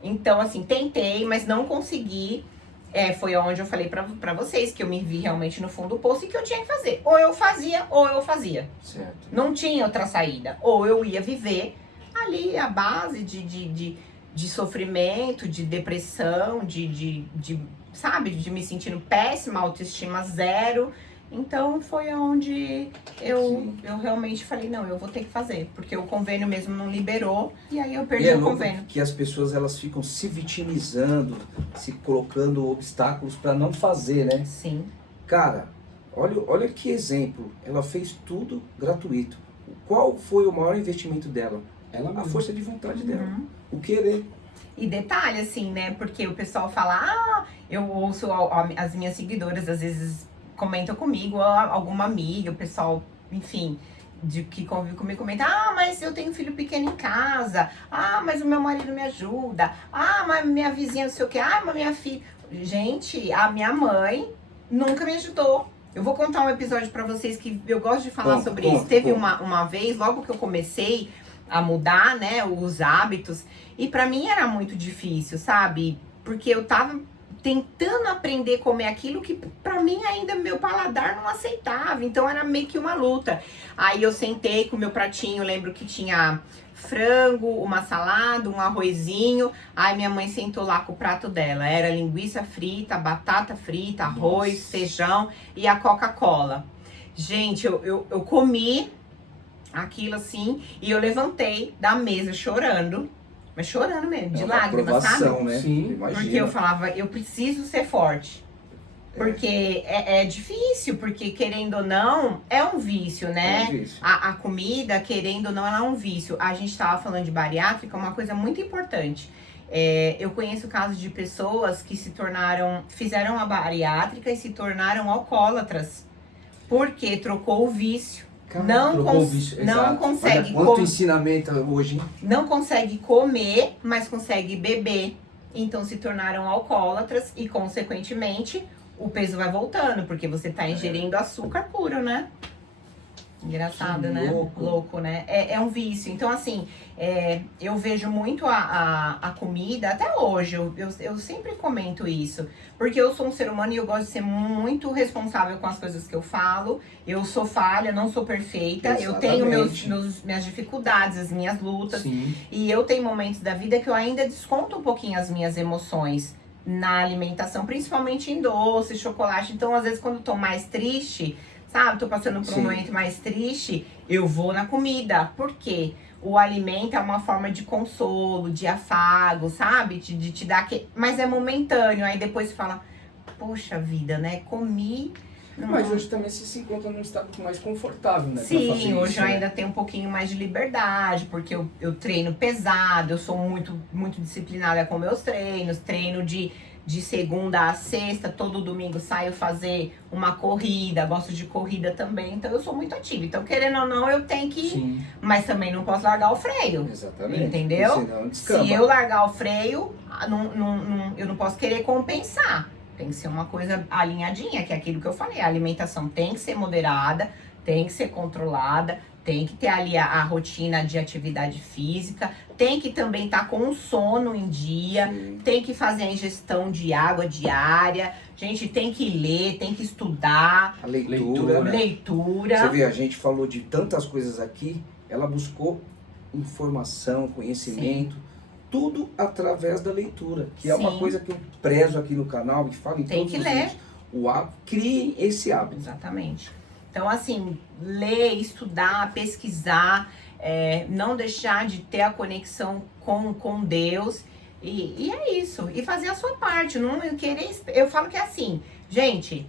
Então, assim, tentei, mas não consegui. Foi onde eu falei pra vocês que eu me vi realmente no fundo do poço e que eu tinha que fazer. Ou eu fazia, ou eu fazia. Certo. Não tinha outra saída. Ou eu ia viver ali a base de sofrimento, de depressão, sabe? De me sentindo péssima, autoestima zero. Então foi onde eu realmente falei, não, eu vou ter que fazer. Porque o convênio mesmo não liberou e aí eu perdi E é o louco convênio. que as pessoas elas ficam se vitimizando, se colocando obstáculos para não fazer, né? Sim. Cara, olha que exemplo. Ela fez tudo gratuito. Qual foi o maior investimento dela? Ela A mesma. força de vontade dela. Uhum. O querer. E detalhe, assim, né? Porque o pessoal fala, eu ouço as minhas seguidoras, às vezes comentam comigo, alguma amiga, o pessoal, enfim, que convive comigo, comenta, mas eu tenho filho pequeno em casa, mas o meu marido me ajuda, mas minha vizinha não sei o que, mas minha filha. Gente, a minha mãe nunca me ajudou. Eu vou contar um episódio pra vocês que eu gosto de falar sobre isso. Teve uma vez, logo que eu comecei a mudar, né, os hábitos, e pra mim era muito difícil, sabe? Porque eu tava tentando aprender a comer aquilo que pra mim ainda meu paladar não aceitava, então era meio que uma luta. Aí eu sentei com o meu pratinho, lembro que tinha frango, uma salada, um arrozinho. Aí minha mãe sentou lá com o prato dela, era linguiça frita, batata frita, arroz, feijão e a Coca-Cola. Gente, eu comi aquilo assim, e eu levantei da mesa chorando, mas chorando mesmo, de lágrimas, sabe? Né? Sim. Imagina. Porque eu falava, eu preciso ser forte. Porque é difícil, porque querendo ou não, é um vício, né? É um vício. A comida, querendo ou não, ela é um vício. A gente tava falando de bariátrica, uma coisa muito importante. Eu conheço casos de pessoas que fizeram a bariátrica e se tornaram alcoólatras. Porque trocou o vício. Não consegue quanto ensinamento hoje, hein? Não consegue comer, mas consegue beber. Então se tornaram alcoólatras e, consequentemente, o peso vai voltando, porque você tá ingerindo açúcar puro, né? Engraçado, Que né? louco. Louco, né? É um vício. Então, assim, eu vejo muito a comida, até hoje, eu sempre comento isso. Porque eu sou um ser humano e eu gosto de ser muito responsável com as coisas que eu falo. Eu sou falha, não sou perfeita. Exatamente. Eu tenho minhas dificuldades, as minhas lutas. Sim. E eu tenho momentos da vida que eu ainda desconto um pouquinho as minhas emoções na alimentação, principalmente em doce, chocolate. Então, às vezes, quando eu tô mais triste, sabe, tô passando por um momento mais triste, eu vou na comida. Por quê? O alimento é uma forma de consolo, de afago, sabe? De te dar mas é momentâneo. Aí depois você fala, poxa vida, né? Comi. Mas hoje também você se encontra num estado mais confortável, né? pra fazer Sim, hoje isso, eu né? ainda tenho um pouquinho mais de liberdade, porque eu treino pesado, eu sou muito, muito disciplinada com meus treinos, treino de segunda a sexta, todo domingo saio fazer uma corrida, gosto de corrida também, então eu sou muito ativa. Então, querendo ou não, eu tenho que... Sim. Mas também não posso largar o freio. Exatamente. Entendeu? Senão descamba. Se eu largar o freio, eu não posso querer compensar. Tem que ser uma coisa alinhadinha, que é aquilo que eu falei. A alimentação tem que ser moderada, tem que ser controlada, tem que ter ali a rotina de atividade física, tem que também estar com o sono em dia, Sim. tem que fazer a ingestão de água diária, gente tem que ler, tem que estudar, A leitura. leitura. Você vê, a gente falou de tantas coisas aqui, ela buscou informação, conhecimento, tudo através da leitura, que é uma Sim. coisa que eu prezo aqui no canal e falo em Tem todos que os ler. vídeos. O hábito, criem esse hábito. Exatamente. Então, assim, ler, estudar, pesquisar, não deixar de ter a conexão com Deus. E é isso. E fazer a sua parte. Não querer. Eu falo que é assim, gente,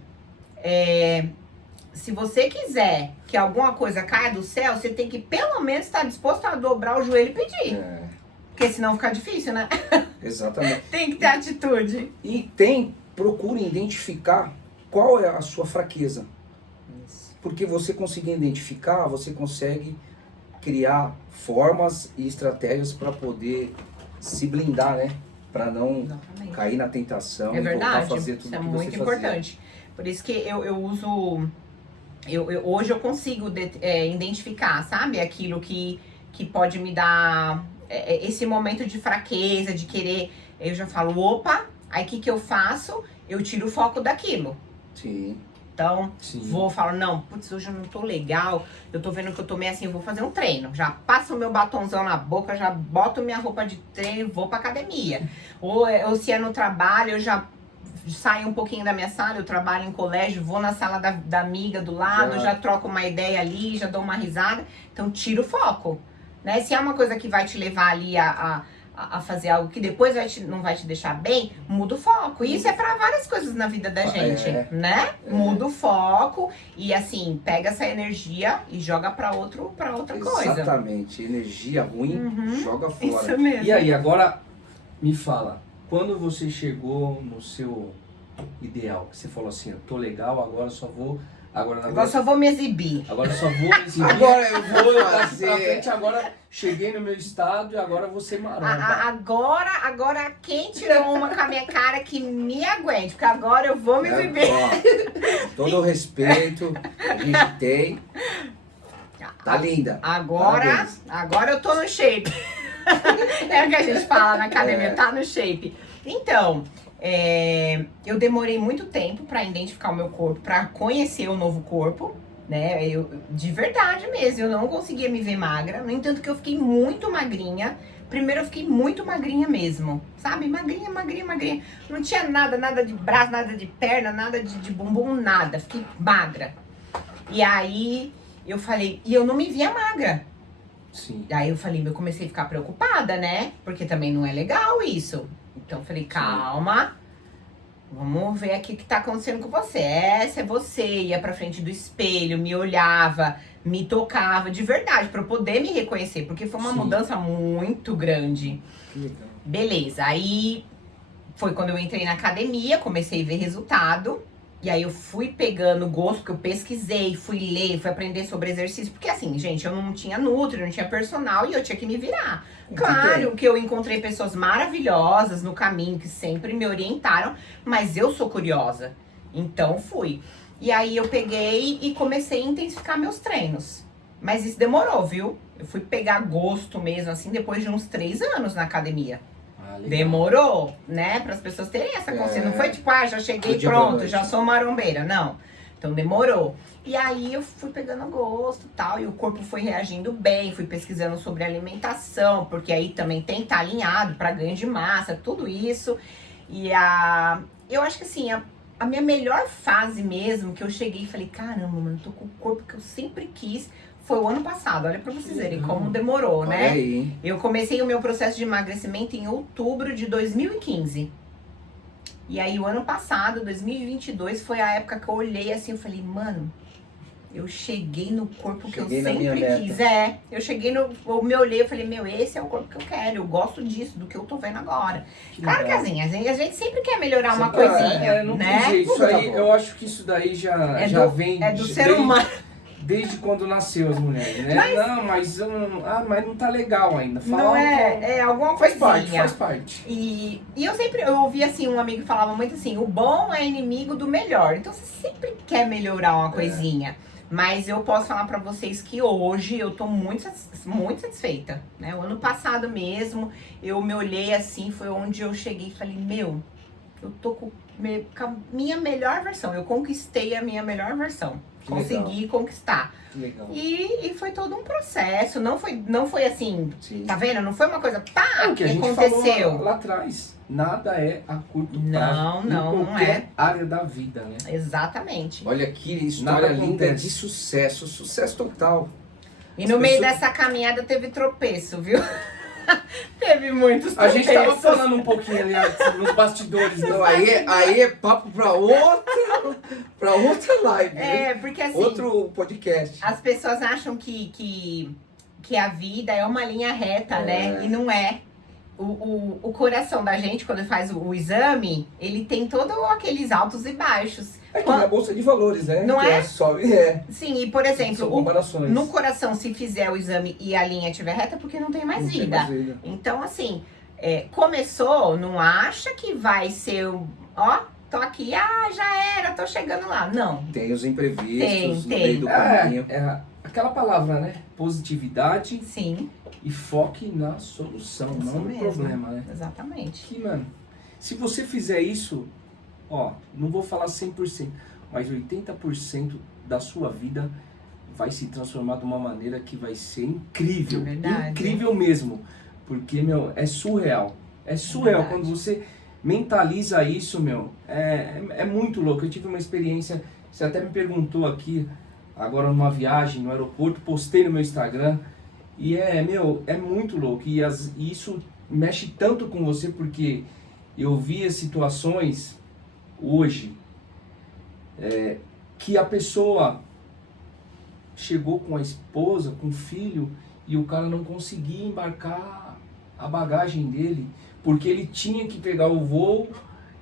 se você quiser que alguma coisa caia do céu, você tem que pelo menos estar disposto a dobrar o joelho e pedir. Porque senão fica difícil, né? Exatamente. Tem que ter atitude. E procure identificar qual é a sua fraqueza. Porque você conseguir identificar, você consegue criar formas e estratégias para poder se blindar, né? Para não Exatamente. cair na tentação É e voltar a verdade, fazer tudo isso é que muito você fazia. importante. Por isso que eu uso... hoje eu consigo identificar, sabe? Aquilo que pode me dar esse momento de fraqueza, de querer, eu já falo, opa, aí o que eu faço? Eu tiro o foco daquilo. Sim. Então, Sim. falo, não, putz, hoje eu não tô legal, eu tô vendo que eu tô meio assim, eu vou fazer um treino. Já passo o meu batonzão na boca, já boto minha roupa de treino e vou pra academia. Ou se é no trabalho, eu já saio um pouquinho da minha sala, eu trabalho em colégio, vou na sala da amiga do lado, já troco uma ideia ali, já dou uma risada. Então, tira o foco, né? Se é uma coisa que vai te levar ali a fazer algo que depois não vai te deixar bem, muda o foco. E isso é pra várias coisas na vida da gente, né? Muda o foco e assim, pega essa energia e joga pra outra coisa. Exatamente. Energia ruim, joga fora. Isso mesmo. E aí, agora me fala, quando você chegou no seu ideal, que você falou assim, eu tô legal, agora só vou... Agora só vou me exibir. Agora só vou exibir. Agora eu vou daqui fazer. pra frente, agora cheguei no meu estado e agora vou ser maromba. Agora quem tirou uma com a minha cara que me aguente, porque agora eu vou me exibir. Ó, todo o respeito que a gente tem. Tá linda. Agora eu tô no shape. É o que a gente fala na academia, tá no shape. Então, eu demorei muito tempo pra identificar o meu corpo, pra conhecer o novo corpo, né? De verdade mesmo, eu não conseguia me ver magra. No entanto que eu fiquei muito magrinha. Primeiro eu fiquei muito magrinha mesmo, sabe? Magrinha. Não tinha nada de braço, nada de perna, nada de bumbum, nada. Fiquei magra. E aí eu falei, e eu não me via magra. Sim. Aí eu falei, eu comecei a ficar preocupada, né? Porque também não é legal isso. Então eu falei, calma, vamos ver aqui o que tá acontecendo com você. Essa é você, ia pra frente do espelho, me olhava, me tocava, de verdade, pra eu poder me reconhecer. Porque foi uma mudança muito grande. Que legal. Beleza, aí foi quando eu entrei na academia, comecei a ver resultado. E aí eu fui pegando gosto, que eu pesquisei, fui ler, fui aprender sobre exercício. Porque assim, gente, eu não tinha nutri, não tinha personal e eu tinha que me virar. Claro que eu encontrei pessoas maravilhosas no caminho que sempre me orientaram, mas eu sou curiosa. Então fui. E aí eu peguei e comecei a intensificar meus treinos. Mas isso demorou, viu? Eu fui pegar gosto mesmo, assim, depois de uns 3 anos na academia. Demorou, né? Para as pessoas terem essa consciência. Não foi tipo, já cheguei pronto, já sou marombeira. Não. Então demorou. E aí eu fui pegando gosto e tal. E o corpo foi reagindo bem. Fui pesquisando sobre alimentação. Porque aí também tem que estar alinhado para ganho de massa, tudo isso. E eu acho que assim, a minha melhor fase mesmo, que eu cheguei e falei, caramba, mano, eu tô com o corpo que eu sempre quis. Foi o ano passado, olha pra vocês verem como demorou, né? Aí. Eu comecei o meu processo de emagrecimento em outubro de 2015. E aí o ano passado, 2022, foi a época que eu olhei assim, eu falei, mano, eu cheguei no corpo que eu sempre quis. Eu cheguei eu me olhei e falei, esse é o corpo que eu quero, eu gosto disso, do que eu tô vendo agora. Claro que assim, a gente sempre quer melhorar uma coisinha, não né? Tem jeito. Isso aí, eu acho que isso daí já vem... É do ser humano. Desde quando nasceu as mulheres, né? Mas não tá legal ainda. Fala, não alguma coisinha. Faz parte. E eu ouvi assim, um amigo falava muito assim, o bom é inimigo do melhor. Então você sempre quer melhorar uma coisinha. Mas eu posso falar pra vocês que hoje eu tô muito satisfeita, né? O ano passado mesmo, eu me olhei assim, foi onde eu cheguei e falei, eu tô com a minha melhor versão. Eu conquistei a minha melhor versão. Consegui conquistar. Legal. E foi todo um processo. Não foi assim, tá vendo? Não foi uma coisa que a gente aconteceu. Falou lá atrás. Nada é a curto prazo. Não é. Área da vida, né? Exatamente. Olha que história linda de sucesso total. E no meio dessa caminhada teve tropeço, viu? Teve muitos tropeços. A gente tava falando um pouquinho ali nos bastidores. Não, aí é papo pra outra live. Porque assim... Outro podcast. As pessoas acham que a vida é uma linha reta, né? E não é. O coração da gente, quando faz o exame, ele tem todos aqueles altos e baixos. É que na bolsa de valores, né? Não é? Sobe, Sim, e por exemplo, comparações. No coração, se fizer o exame e a linha estiver reta, é porque não tem mais vida. Então, assim, começou, não acha que vai ser, tô aqui, já era, tô chegando lá. Não. Tem os imprevistos Tem. no meio do caminho. Aquela palavra, né? positividade Sim, e foque na solução, isso não no mesmo. problema, né? Exatamente. Que, mano, se você fizer isso, ó, não vou falar 100%, mas 80% da sua vida vai se transformar de uma maneira que vai ser incrível. É verdade. Incrível mesmo. Porque, meu, é surreal. É surreal. verdade. Quando você mentaliza isso, meu, é muito louco. Eu tive uma experiência, você até me perguntou aqui, agora numa viagem no aeroporto, postei no meu Instagram, e meu, é muito louco. E isso mexe tanto com você, porque eu via situações hoje que a pessoa chegou com a esposa, com o filho, e o cara não conseguia embarcar a bagagem dele, porque ele tinha que pegar o voo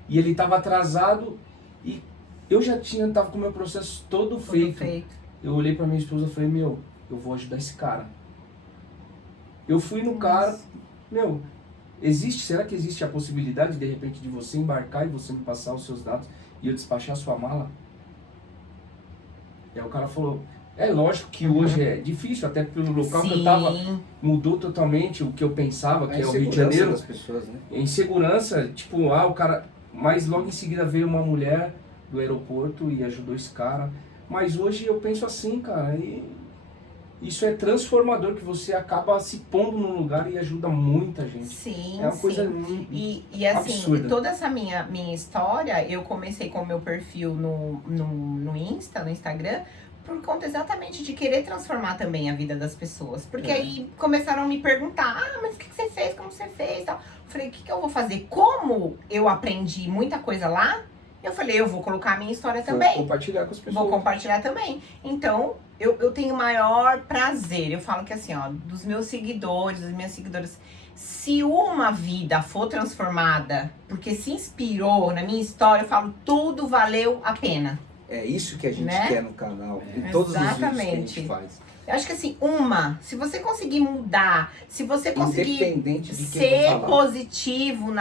e ele estava atrasado, e eu já tava com o meu processo todo feito. Eu olhei para minha esposa e falei, meu, eu vou ajudar esse cara. Eu fui no cara, meu, será que existe a possibilidade de repente de você embarcar e você me passar os seus dados e eu despachar a sua mala? E aí o cara falou, é lógico que hoje é difícil, até pelo local que eu tava, mudou totalmente o que eu pensava, que é o Rio de Janeiro. Das pessoas, né? Em segurança, tipo, o cara, mas logo em seguida veio uma mulher do aeroporto e ajudou esse cara. Mas hoje eu penso assim, cara, e isso é transformador, que você acaba se pondo num lugar e ajuda muita gente. Sim, é uma coisa e assim, absurda. toda essa minha história, eu comecei com o meu perfil no Instagram, por conta exatamente de querer transformar também a vida das pessoas. Porque aí começaram a me perguntar, mas o que você fez, como você fez e tal. Eu falei, o que eu vou fazer? Como eu aprendi muita coisa lá, eu falei, eu vou colocar a minha história também. Vou compartilhar com as pessoas. Vou compartilhar também. Então, eu tenho o maior prazer. Eu falo que assim, ó, dos meus seguidores, das minhas seguidoras, se uma vida for transformada, porque se inspirou na minha história, eu falo, tudo valeu a pena. É isso que a gente quer no canal, em todos os vídeos que a gente faz. Eu acho que assim, se você conseguir mudar, se você conseguir Independente de quem ser positivo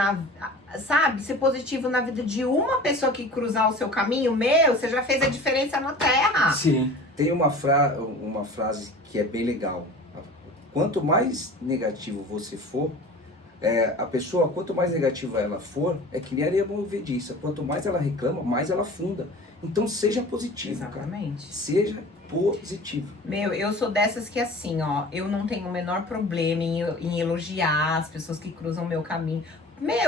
sabe, ser positivo na vida de uma pessoa que cruzar o seu caminho, você já fez a diferença na Terra. Sim. Tem uma frase que é bem legal. Quanto mais negativo você for, a pessoa, quanto mais negativa ela for, é que nem areia movediça. Quanto mais ela reclama, mais ela afunda. Então seja positivo, Exatamente. Cara. Seja positivo. Eu sou dessas que assim, ó, eu não tenho o menor problema em elogiar as pessoas que cruzam o meu caminho.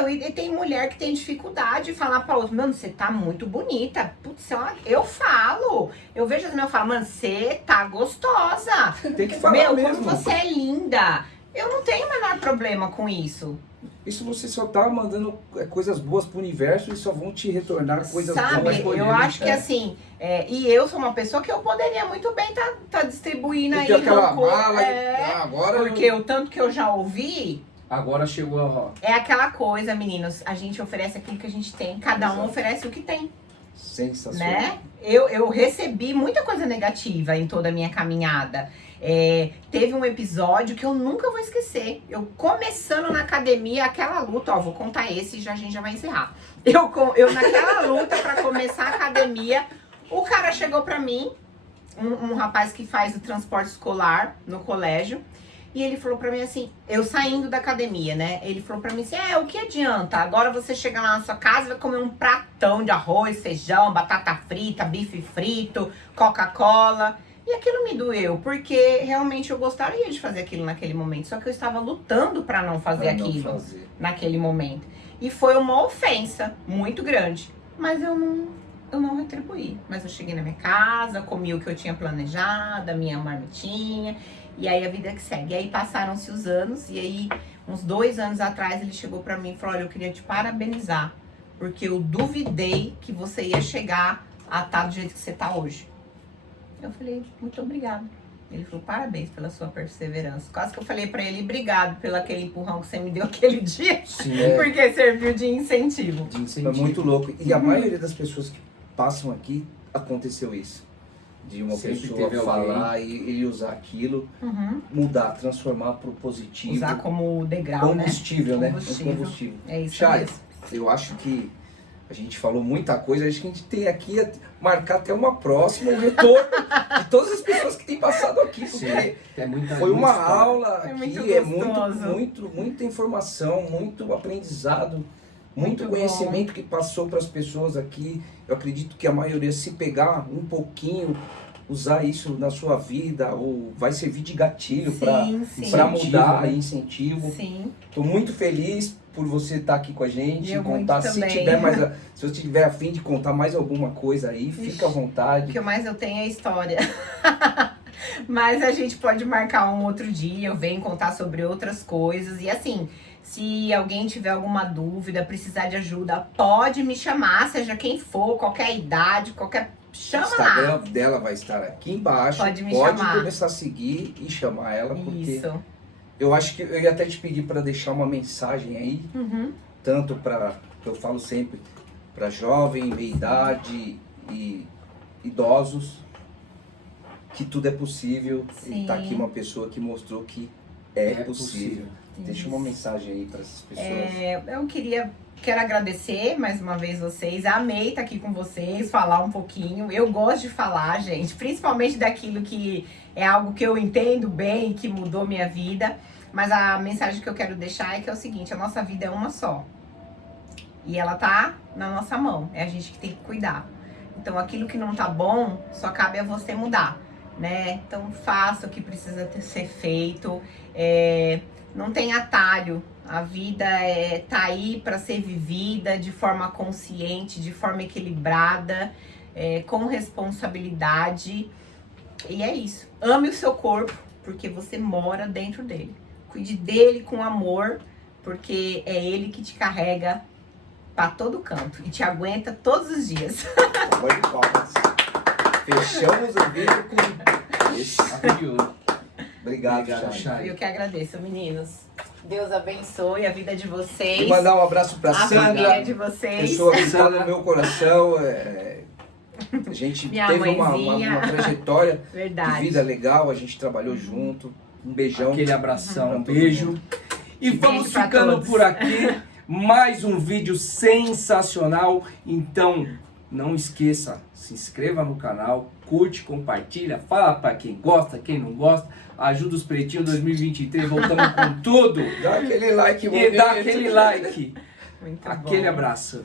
E tem mulher que tem dificuldade de falar pra outra, mano, você tá muito bonita. Putz, eu falo. Eu vejo as minhas, eu falo, mano, você tá gostosa. Tem que falar mesmo. Como você é linda. Eu não tenho o menor problema com isso. Isso você só tá mandando coisas boas pro universo e só vão te retornar coisas boas. boas. Eu acho que assim, e eu sou uma pessoa que eu poderia muito bem tá distribuindo aí. Aquela mala agora. Porque o tanto que eu já ouvi. Agora chegou a... É aquela coisa, meninos, a gente oferece aquilo que a gente tem, cada um oferece o que tem. Sensacional. Né? Eu recebi muita coisa negativa em toda a minha caminhada. Teve um episódio que eu nunca vou esquecer. Eu começando na academia, aquela luta, vou contar esse e a gente já vai encerrar. Eu naquela luta pra começar a academia, o cara chegou pra mim, um rapaz que faz o transporte escolar no colégio, e ele falou pra mim assim, eu saindo da academia, né? Ele falou pra mim assim, o que adianta? Agora você chega lá na sua casa e vai comer um pratão de arroz, feijão, batata frita, bife frito, Coca-Cola. E aquilo me doeu, porque realmente eu gostaria de fazer aquilo naquele momento. Só que eu estava lutando pra não fazer aquilo naquele momento. E foi uma ofensa muito grande. Mas eu não retribuí. Mas eu cheguei na minha casa, comi o que eu tinha planejado, a minha marmitinha. E aí a vida que segue. E aí passaram-se os anos, e aí uns 2 anos atrás ele chegou pra mim e falou, olha, eu queria te parabenizar, porque eu duvidei que você ia chegar a estar do jeito que você tá hoje. Eu falei, muito obrigada. Ele falou, parabéns pela sua perseverança. Quase que eu falei pra ele, obrigado pelo aquele empurrão que você me deu aquele dia. Sim. Porque serviu de incentivo. É muito louco. E a maioria das pessoas que passam aqui, aconteceu isso. De uma pessoa falar e ele usar aquilo, mudar, transformar para o positivo. Usar como degrau, combustível, né? Combustível. Um combustível. É isso Chay, mesmo. eu acho que A gente falou muita coisa, acho que a gente tem aqui a marcar até uma próxima, um retorno de todas as pessoas que têm passado aqui, porque foi uma aula É aqui, muito gostoso. muita informação, muito aprendizado, muito Muito conhecimento que passou para as pessoas aqui. Eu acredito que a maioria, se pegar um pouquinho, usar isso na sua vida, ou vai servir de gatilho para mudar, né? incentivo. Sim. Estou muito feliz por você estar aqui com a gente, Eu contar, muito se também. tiver mais, se você tiver a fim de contar mais alguma coisa aí, fica à O vontade. que mais eu tenho é história. Mas a gente pode marcar um outro dia, eu venho contar sobre outras coisas. E assim, se alguém tiver alguma dúvida, precisar de ajuda, pode me chamar, seja quem for, qualquer idade, qualquer... O Chama Instagram lá. dela vai estar aqui embaixo. Pode me chamar. Começar a seguir e chamar ela, porque Isso. eu acho que eu ia até te pedir para deixar uma mensagem aí, Uhum. tanto para, eu falo sempre, para jovem, meia idade e idosos, que tudo é possível. Sim. E tá aqui uma pessoa que mostrou que é possível. Deixa uma mensagem aí para essas pessoas. Eu quero agradecer mais uma vez vocês. Amei estar aqui com vocês, falar um pouquinho. Eu gosto de falar, gente, principalmente daquilo que é algo que eu entendo bem, que mudou minha vida. Mas a mensagem que eu quero deixar é que é o seguinte: a nossa vida é uma só. E ela tá na nossa mão. É a gente que tem que cuidar. Então aquilo que não tá bom, só cabe a você mudar, né? Então faça o que precisa ser feito. Não tem atalho. A vida tá aí para ser vivida de forma consciente, de forma equilibrada, com responsabilidade. E é isso. Ame o seu corpo, porque você mora dentro dele. Cuide dele com amor, porque é ele que te carrega para todo canto e te aguenta todos os dias. Salva de palmas. Fechamos o vídeo com esse. Obrigado, Chay. Eu que agradeço, meninos. Deus abençoe a vida de vocês. E mandar um abraço para a Sandra, família de vocês. pessoa que está no meu coração. A gente Minha teve mãezinha. uma trajetória Verdade. de vida legal, a gente trabalhou junto. Um beijão. Aquele abração, Pra um todo beijo. mundo. E Beijo vamos pra ficando todos. por aqui. Mais um vídeo sensacional. Então, não esqueça, se inscreva no canal, curte, compartilha, fala pra quem gosta, quem não gosta. Ajuda os pretinhos 2023, voltamos com tudo. Dá aquele like, E dá aquele like. Muito Aquele bom. abraço.